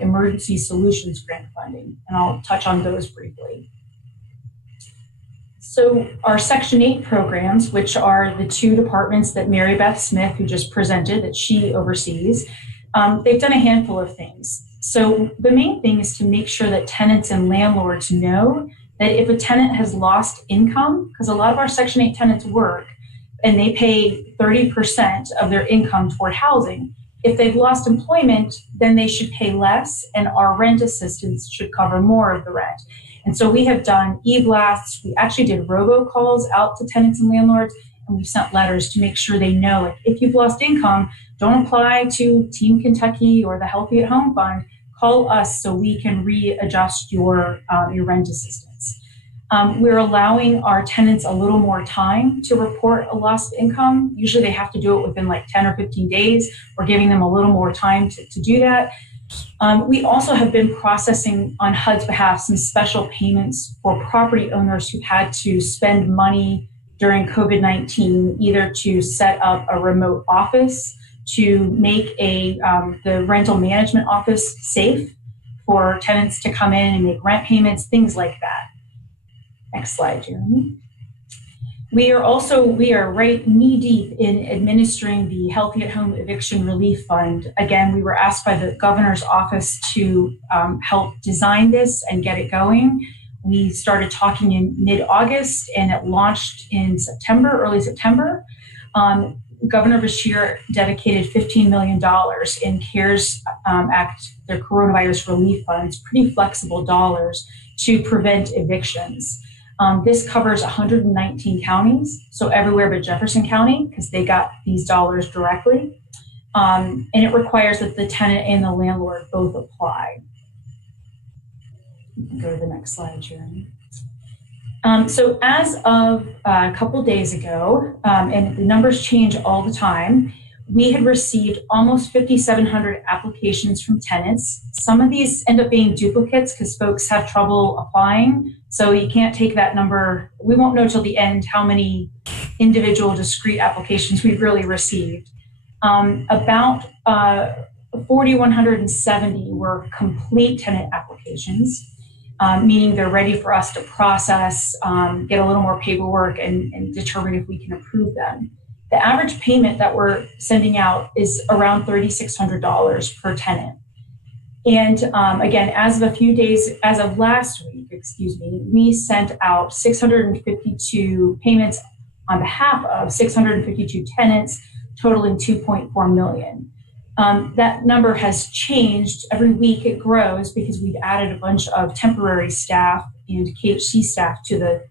Emergency Solutions Grant funding, and I'll touch on those briefly. So our Section 8 programs, which are the two departments that Mary Beth Smith, who just presented, that she oversees, they've done a handful of things. So the main thing is to make sure that tenants and landlords know that if a tenant has lost income, because a lot of our Section 8 tenants work and they pay 30% of their income toward housing, if they've lost employment, then they should pay less, and our rent assistance should cover more of the rent. And so we have done e-blasts. We actually did robocalls out to tenants and landlords, and we've sent letters to make sure they know, like, if you've lost income, don't apply to Team Kentucky or the Healthy at Home Fund. Call us so we can readjust your rent assistance. We're allowing our tenants a little more time to report a lost income. Usually they have to do it within like 10 or 15 days. We're giving them a little more time to do that. We also have been processing on HUD's behalf some special payments for property owners who had to spend money during COVID-19, either to set up a remote office, to make the rental management office safe for tenants to come in and make rent payments, things like that. Next slide, Jeremy. We are right knee deep in administering the Healthy at Home Eviction Relief Fund. Again, we were asked by the governor's office to help design this and get it going. We started talking in mid-August and it launched in September, early September. Governor Beshear dedicated $15 million in CARES Act, their coronavirus relief funds, pretty flexible dollars to prevent evictions. This covers 119 counties, so everywhere but Jefferson County, because they got these dollars directly. And it requires that the tenant and the landlord both apply. Go to the next slide, Jeremy. So as of a couple days ago, and the numbers change all the time, we had received almost 5,700 applications from tenants. Some of these end up being duplicates because folks have trouble applying. So you can't take that number. We won't know till the end how many individual discrete applications we've really received. About 4,170 were complete tenant applications, meaning they're ready for us to process, get a little more paperwork and determine if we can approve them. The average payment that we're sending out is around $3,600 per tenant. And again, as of last week, we sent out 652 payments on behalf of 652 tenants, totaling $2.4 million. That number has changed. Every week it grows because we've added a bunch of temporary staff and KHC staff to the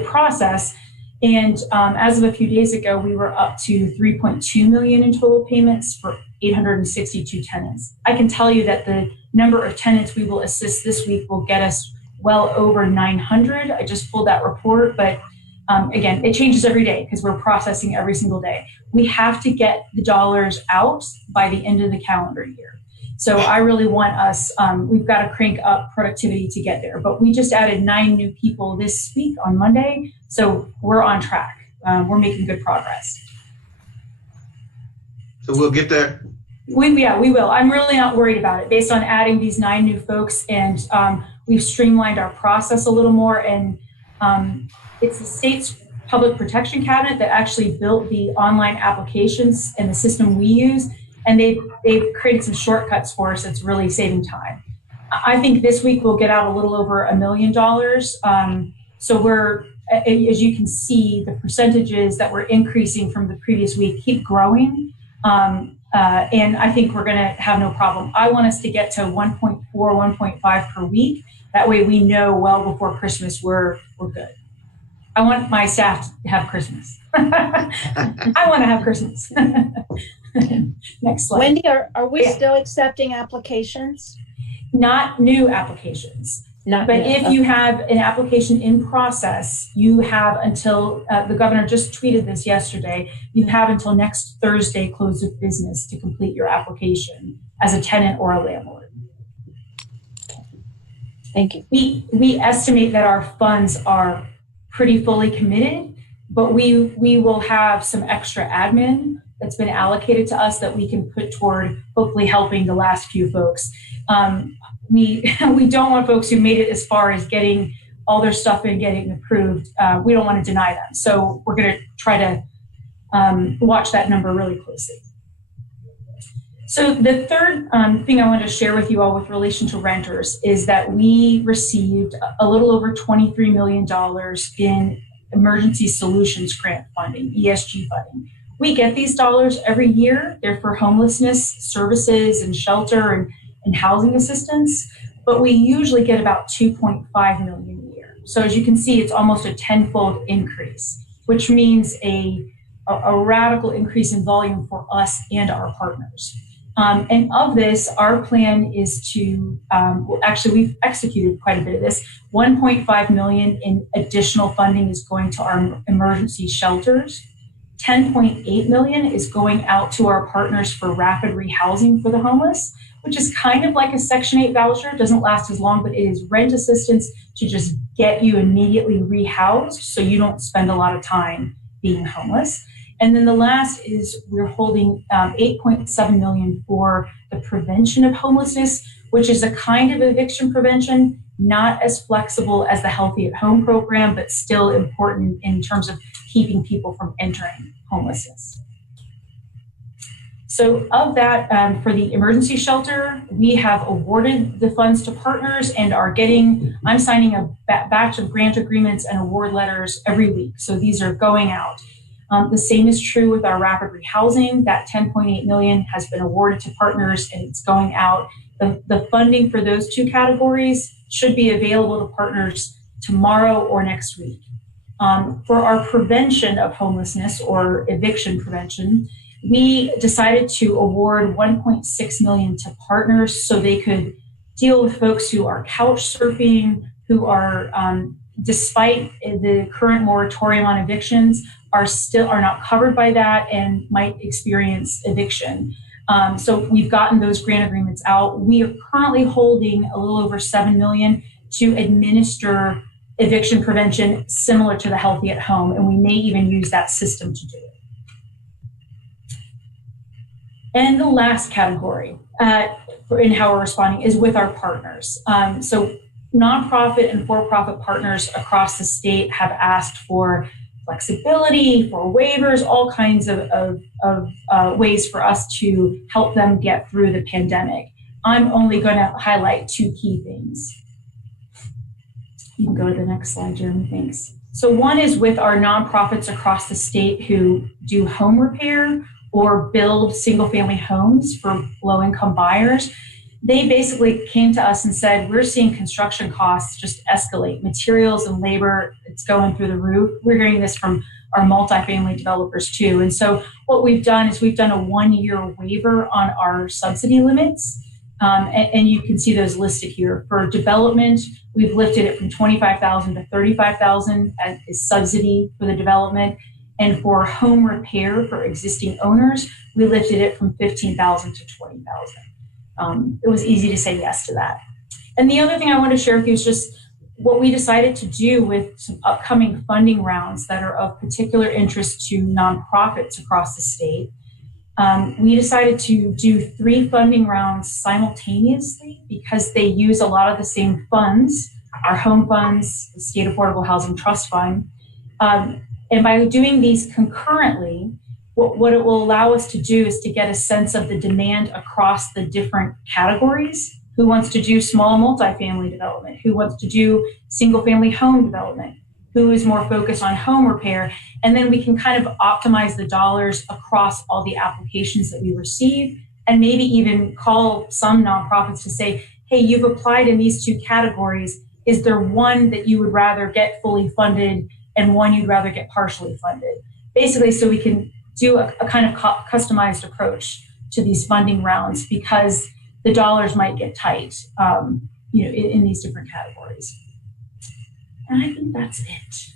process. And as of a few days ago, we were up to $3.2 million in total payments for 862 tenants. I can tell you that the number of tenants we will assist this week will get us well over 900. I just pulled that report, but again, it changes every day because we're processing every single day. We have to get the dollars out by the end of the calendar year. So I really want us, we've got to crank up productivity to get there. But we just added 9 new people this week on Monday. So we're on track. We're making good progress. So we'll get there? We will. I'm really not worried about it based on adding these 9 new folks. And we've streamlined our process a little more. And it's the state's public protection cabinet that actually built the online applications and the system we use. And they've created some shortcuts for us that's really saving time. I think this week we'll get out a little over $1 million. So we're, as you can see, the percentages that we're increasing from the previous week keep growing. And I think we're going to have no problem. I want us to get to 1.4, 1.5 per week. That way we know well before Christmas we're good. I want my staff to have Christmas. I want to have Christmas. Next slide. Wendy, are we still accepting applications? Not new applications. Not but new. if you have an application in process, you have until, the governor just tweeted this yesterday, you have until next Thursday close of business to complete your application as a tenant or a landlord. Thank you. We estimate that our funds are pretty fully committed, but we will have some extra admin that's been allocated to us that we can put toward hopefully helping the last few folks. We don't want folks who made it as far as getting all their stuff in, getting approved. We don't want to deny them. So we're going to try to watch that number really closely. So the third thing I wanted to share with you all with relation to renters is that we received a little over $23 million in emergency solutions grant funding, ESG funding. We get these dollars every year. They're for homelessness services and shelter and housing assistance, but we usually get about 2.5 million a year. So as you can see, it's almost a 10-fold increase, which means a radical increase in volume for us and our partners. And of this, our plan is to, actually we've executed quite a bit of this. 1.5 million in additional funding is going to our emergency shelters. 10.8 million is going out to our partners for rapid rehousing for the homeless, which is kind of like a Section 8 voucher. It doesn't last as long, but it is rent assistance to just get you immediately rehoused so you don't spend a lot of time being homeless. And then the last is we're holding 8.7 million for the prevention of homelessness, which is a kind of eviction prevention. not as flexible as the Healthy at Home program, but still important in terms of keeping people from entering homelessness. So of that, for the emergency shelter, we have awarded the funds to partners and I'm signing a batch of grant agreements and award letters every week. So these are going out. The same is true with our rapid rehousing. That $10.8 million has been awarded to partners and it's going out. The funding for those two categories should be available to partners tomorrow or next week. For our prevention of homelessness or eviction prevention, we decided to award $1.6 million to partners so they could deal with folks who are couch surfing, who are, despite the current moratorium on evictions, are not covered by that and might experience eviction. So we've gotten those grant agreements out. We are currently holding a little over $7 million to administer eviction prevention similar to the Healthy at Home, and we may even use that system to do it. And the last category in how we're responding is with our partners. So nonprofit and for-profit partners across the state have asked for flexibility, for waivers, all kinds of ways for us to help them get through the pandemic. I'm only going to highlight two key things. You can go to the next slide, Jeremy, thanks. So one is with our nonprofits across the state who do home repair or build single-family homes for low-income buyers. They basically came to us and said, we're seeing construction costs just escalate. Materials and labor, it's going through the roof. We're hearing this from our multifamily developers too. And so what we've done is we've done a 1-year waiver on our subsidy limits. And you can see those listed here. For development, we've lifted it from $25,000 to $35,000 as a subsidy for the development. And for home repair for existing owners, we lifted it from $15,000 to $20,000. It was easy to say yes to that. And the other thing I want to share with you is just what we decided to do with some upcoming funding rounds that are of particular interest to nonprofits across the state. We decided to do 3 funding rounds simultaneously because they use a lot of the same funds, our home funds, the State Affordable Housing Trust Fund. And by doing these concurrently, what it will allow us to do is to get a sense of the demand across the different categories. Who wants to do small multifamily development? Who wants to do single family home development? Who is more focused on home repair? And then we can kind of optimize the dollars across all the applications that we receive and maybe even call some nonprofits to say, hey, you've applied in these 2 categories. Is there one that you would rather get fully funded and one you'd rather get partially funded? Basically, so we can do a kind of customized approach to these funding rounds because the dollars might get tight, in these different categories. And I think that's it.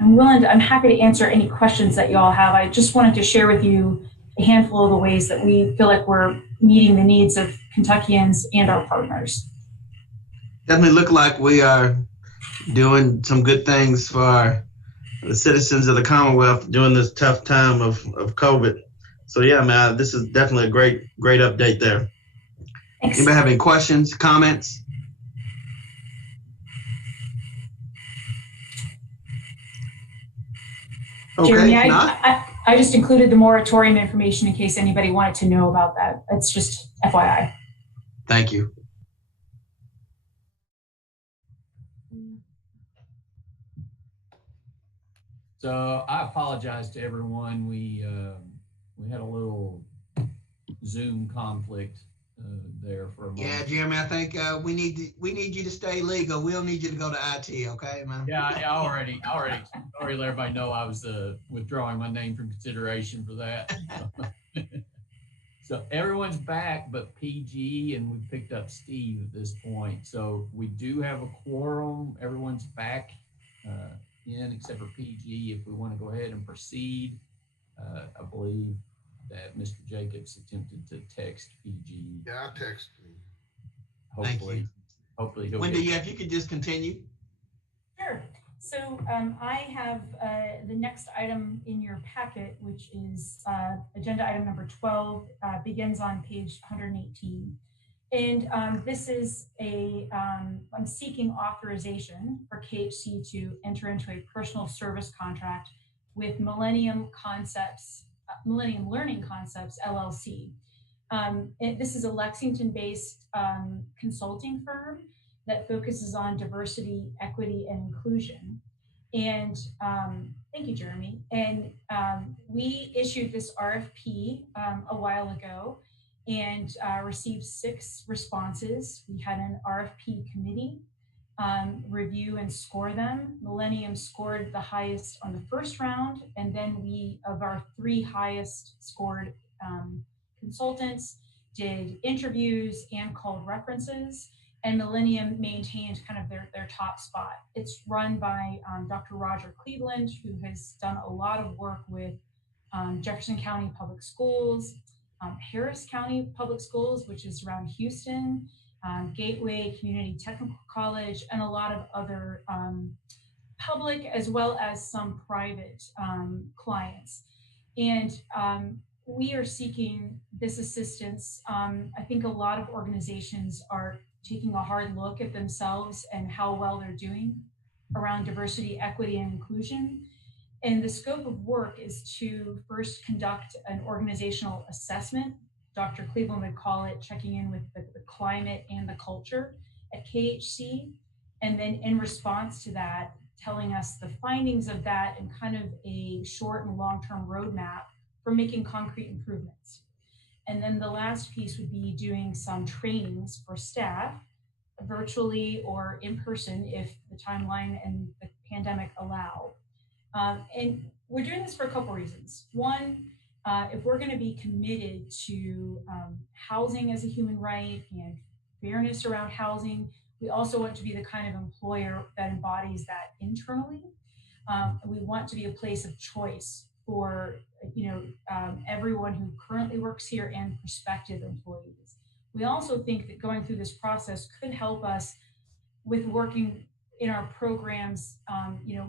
I'm happy to answer any questions that you all have. I just wanted to share with you a handful of the ways that we feel like we're meeting the needs of Kentuckians and our partners. Definitely look like we are doing some good things for the citizens of the Commonwealth during this tough time of COVID. So yeah, man, this is definitely a great update there. Thanks. Anybody have any questions, comments? Okay, Jeremy, I just included the moratorium information in case anybody wanted to know about that. It's just FYI. Thank you. So I apologize to everyone. We had a little Zoom conflict there for a moment. Yeah, Jeremy, I think we need you to stay legal. We'll need you to go to IT, okay, man? Yeah, I already let everybody know I was withdrawing my name from consideration for that. So everyone's back but PG, and we picked up Steve at this point. So we do have a quorum. Everyone's back in except for PG. If we want to go ahead and proceed, I believe that Mr. Jacobs attempted to text PG. Yeah, I texted him. Hopefully he'll Wendy, if you could just continue. Sure. So I have the next item in your packet, which is agenda item number 12, begins on page 118. And this is I'm seeking authorization for KHC to enter into a personal service contract with Millennium Learning Concepts, LLC. This is a Lexington-based consulting firm that focuses on diversity, equity, and inclusion. And thank you, Jeremy. And we issued this RFP a while ago and received 6 responses. We had an RFP committee review and score them. Millennium scored the highest on the first round, and then we, of our 3 highest scored consultants, did interviews and called references, and Millennium maintained kind of their top spot. It's run by Dr. Roger Cleveland, who has done a lot of work with Jefferson County Public Schools, Harris County Public Schools, which is around Houston, Gateway Community Technical College, and a lot of other public as well as some private clients. And we are seeking this assistance. I think a lot of organizations are taking a hard look at themselves and how well they're doing around diversity, equity, and inclusion. And the scope of work is to first conduct an organizational assessment. Dr. Cleveland would call it checking in with the climate and the culture at KHC. And then in response to that, telling us the findings of that and kind of a short and long-term roadmap for making concrete improvements. And then the last piece would be doing some trainings for staff, virtually or in person if the timeline and the pandemic allow. And we're doing this for a couple reasons. One, if we're going to be committed to housing as a human right and fairness around housing, we also want to be the kind of employer that embodies that internally. We want to be a place of choice for everyone who currently works here and prospective employees. We also think that going through this process could help us with working in our programs,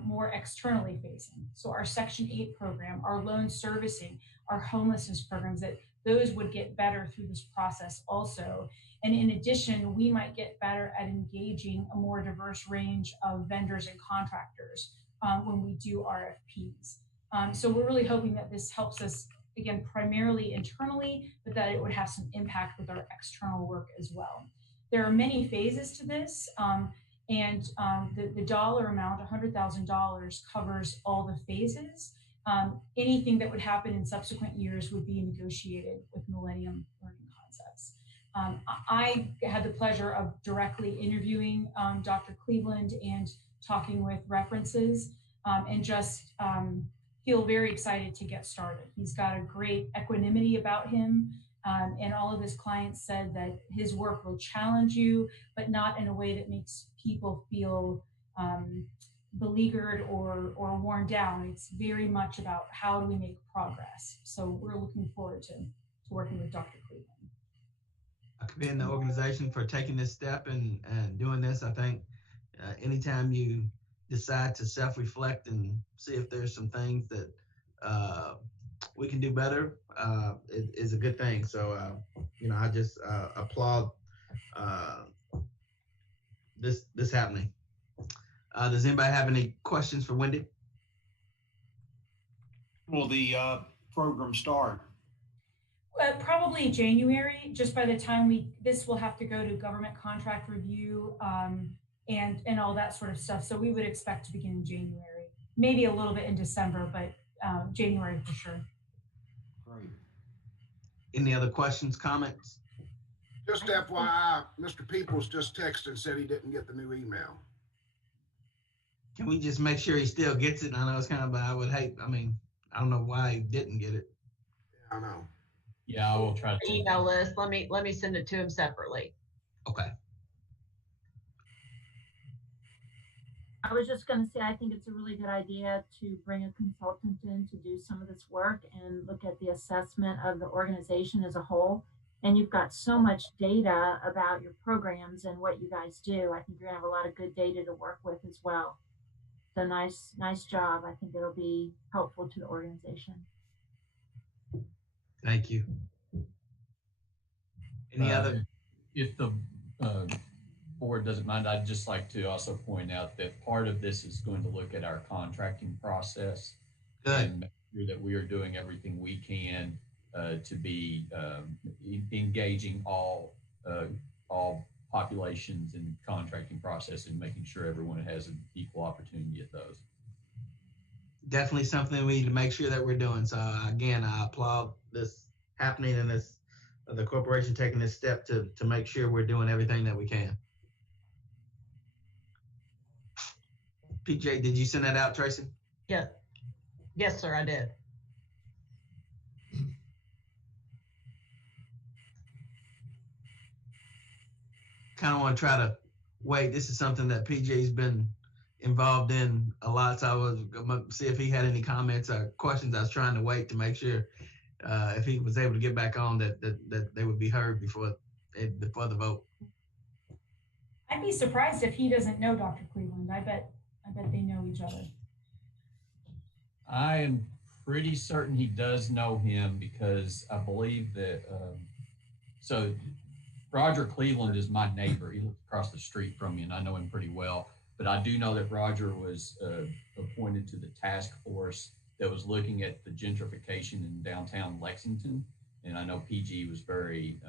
more externally facing. So our Section 8 program, our loan servicing, our homelessness programs, that those would get better through this process also. And in addition, we might get better at engaging a more diverse range of vendors and contractors when we do RFPs. So we're really hoping that this helps us, again, primarily internally, but that it would have some impact with our external work as well. There are many phases to this. And the dollar amount, $100,000, covers all the phases. Anything that would happen in subsequent years would be negotiated with Millennium Learning Concepts. I had the pleasure of directly interviewing Dr. Cleveland and talking with references and just feel very excited to get started. He's got a great equanimity about him. And all of his clients said that his work will challenge you, but not in a way that makes people feel beleaguered or worn down. It's very much about how do we make progress. So we're looking forward to working with Dr. Cleveland. I commend the organization for taking this step and doing this. I think anytime you decide to self-reflect and see if there's some things that we can do better, it is a good thing. So, I just applaud this happening. Does anybody have any questions for Wendy? Will the program start? Probably January, just by the time this will have to go to government contract review and all that sort of stuff. So we would expect to begin in January, maybe a little bit in December, but January for sure. Great. Any other questions, comments? Just FYI, Mr. Peoples just texted and said he didn't get the new email. Can we just make sure he still gets it? I know it's kind of, I don't know why he didn't get it. Yeah, I know. Yeah, I will try to. Email list. Let me send it to him separately. Okay. I was just going to say, I think it's a really good idea to bring a consultant in to do some of this work and look at the assessment of the organization as a whole. And you've got so much data about your programs and what you guys do. I think you're going to have a lot of good data to work with as well. So nice job. I think it'll be helpful to the organization. Thank you. Any other If the board doesn't mind, I'd just like to also point out that part of this is going to look at our contracting process. Good. And make sure that we are doing everything we can to be engaging all populations in contracting process and making sure everyone has an equal opportunity at those. Definitely something we need to make sure that we're doing. So again, I applaud this happening and this the corporation taking this step to make sure we're doing everything that we can. PJ, did you send that out, Tracy? Yeah. Yes, sir, I did. Kind of want to try to wait. This is something that PJ's been involved in a lot, so I was going to see if he had any comments or questions. I was trying to wait to make sure if he was able to get back on that they would be heard before the vote. I'd be surprised if he doesn't know Dr. Cleveland. I bet they know each other. I am pretty certain he does know him because I believe that, so Roger Cleveland is my neighbor. He lives across the street from me and I know him pretty well, but I do know that Roger was appointed to the task force that was looking at the gentrification in downtown Lexington. And I know PG was very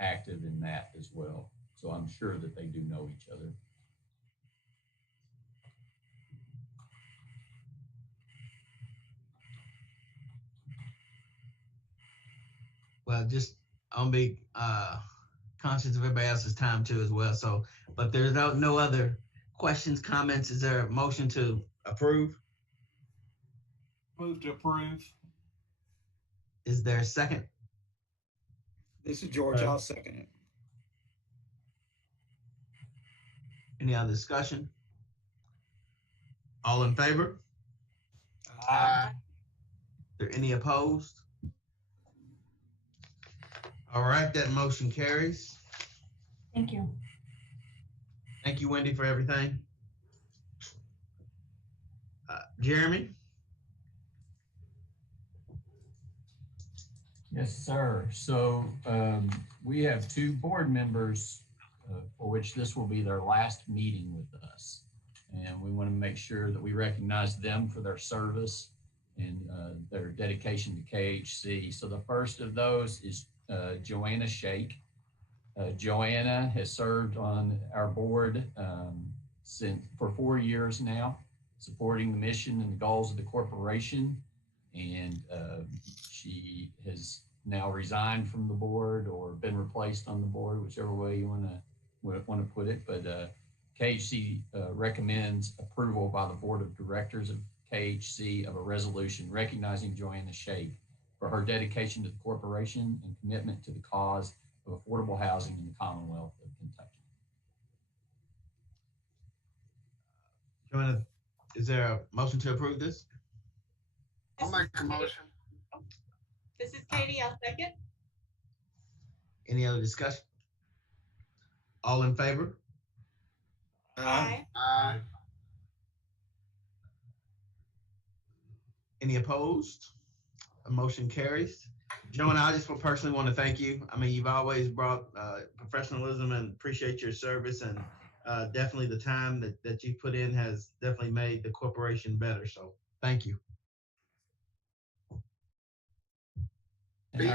active in that as well. So I'm sure that they do know each other. Well, just I'll be conscious of everybody else's time too as well. So, but there's no other questions, comments. Is there a motion to approve? Move to approve. Is there a second? This is George. I'll second it. Any other discussion? All in favor? Aye. Is there any opposed? All right, that motion carries. Thank you. Thank you, Wendy, for everything. Jeremy? Yes, sir. So we have two board members for which this will be their last meeting with us. And we want to make sure that we recognize them for their service and their dedication to KHC. So the first of those is Joanna Shake. Joanna has served on our board for 4 years now, supporting the mission and the goals of the corporation. And she has now resigned from the board or been replaced on the board, whichever way you want to put it. But KHC recommends approval by the board of directors of KHC of a resolution recognizing Joanna Shake for her dedication to the corporation and commitment to the cause of affordable housing in the Commonwealth of Kentucky. Joanna, is there a motion to approve this? I'll make a motion. This is Katie. I'll second. Any other discussion? All in favor? Aye. Aye. Any opposed? A motion carries. Joanna, I just personally want to thank you. I mean, you've always brought professionalism and appreciate your service, and definitely the time that you put in has definitely made the corporation better. So thank you. And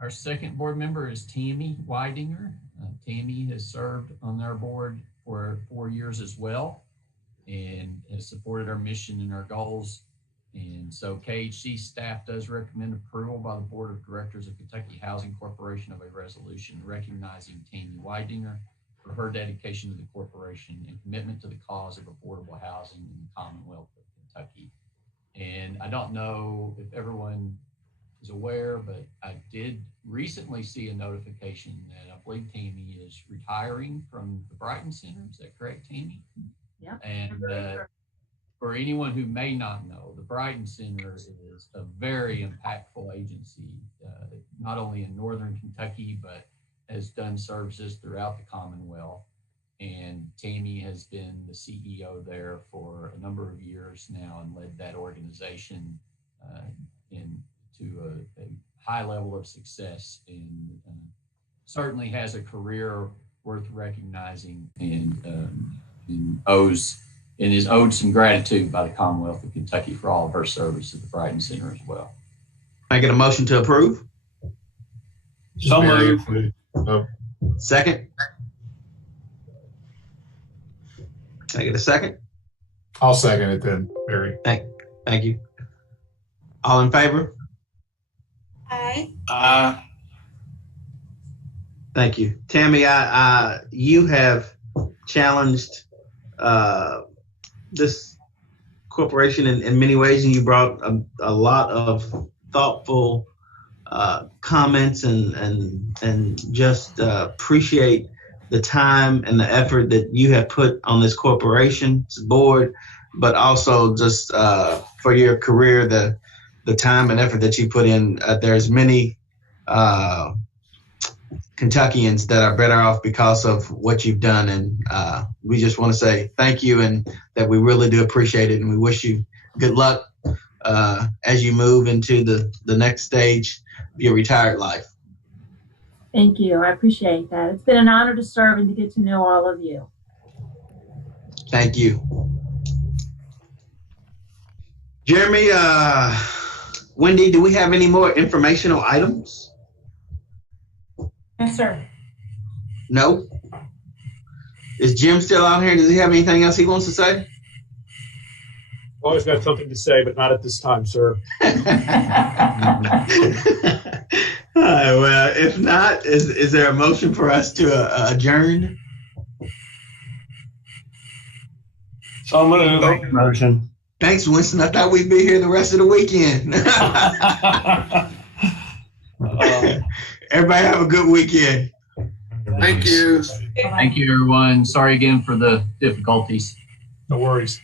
our second board member is Tammy Weidinger. Tammy has served on our board for 4 years as well and has supported our mission and our goals. And so KHC staff does recommend approval by the Board of Directors of Kentucky Housing Corporation of a resolution recognizing Tammy Weidinger for her dedication to the corporation and commitment to the cause of affordable housing in the Commonwealth of Kentucky. And I don't know if everyone is aware, but I did recently see a notification that I believe Tammy is retiring from the Brighton Center. Is that correct, Tammy? Yeah. And for anyone who may not know, the Brighton Center is a very impactful agency, not only in Northern Kentucky, but has done services throughout the Commonwealth. And Tammy has been the CEO there for a number of years now and led that organization to a high level of success in certainly has a career worth recognizing and is owed some gratitude by the Commonwealth of Kentucky for all of her service at the Brighton Center as well. Can I get a motion to approve? So moved. Second? Can I get a second? I'll second it then, Barry. Thank you. All in favor? Aye. Thank you. Tammy, you have challenged this corporation in many ways, and you brought a lot of thoughtful comments and just appreciate the time and the effort that you have put on this corporation's board, but also just for your career, the time and effort that you put in. There's many Kentuckians that are better off because of what you've done, and we just want to say thank you, and that we really do appreciate it, and we wish you good luck as you move into the next stage of your retired life. Thank you. I appreciate that. It's been an honor to serve and to get to know all of you. Thank you. Jeremy, Wendy, do we have any more informational items? Yes, sir. No? Is Jim still out here? Does he have anything else he wants to say? Always got something to say, but not at this time, sir. All right, well, if not, is there a motion for us to adjourn? So moved. Motion. Thanks, Winston. I thought we'd be here the rest of the weekend. Everybody have a good weekend. Thank you. Thank you, everyone. Sorry again for the difficulties. No worries.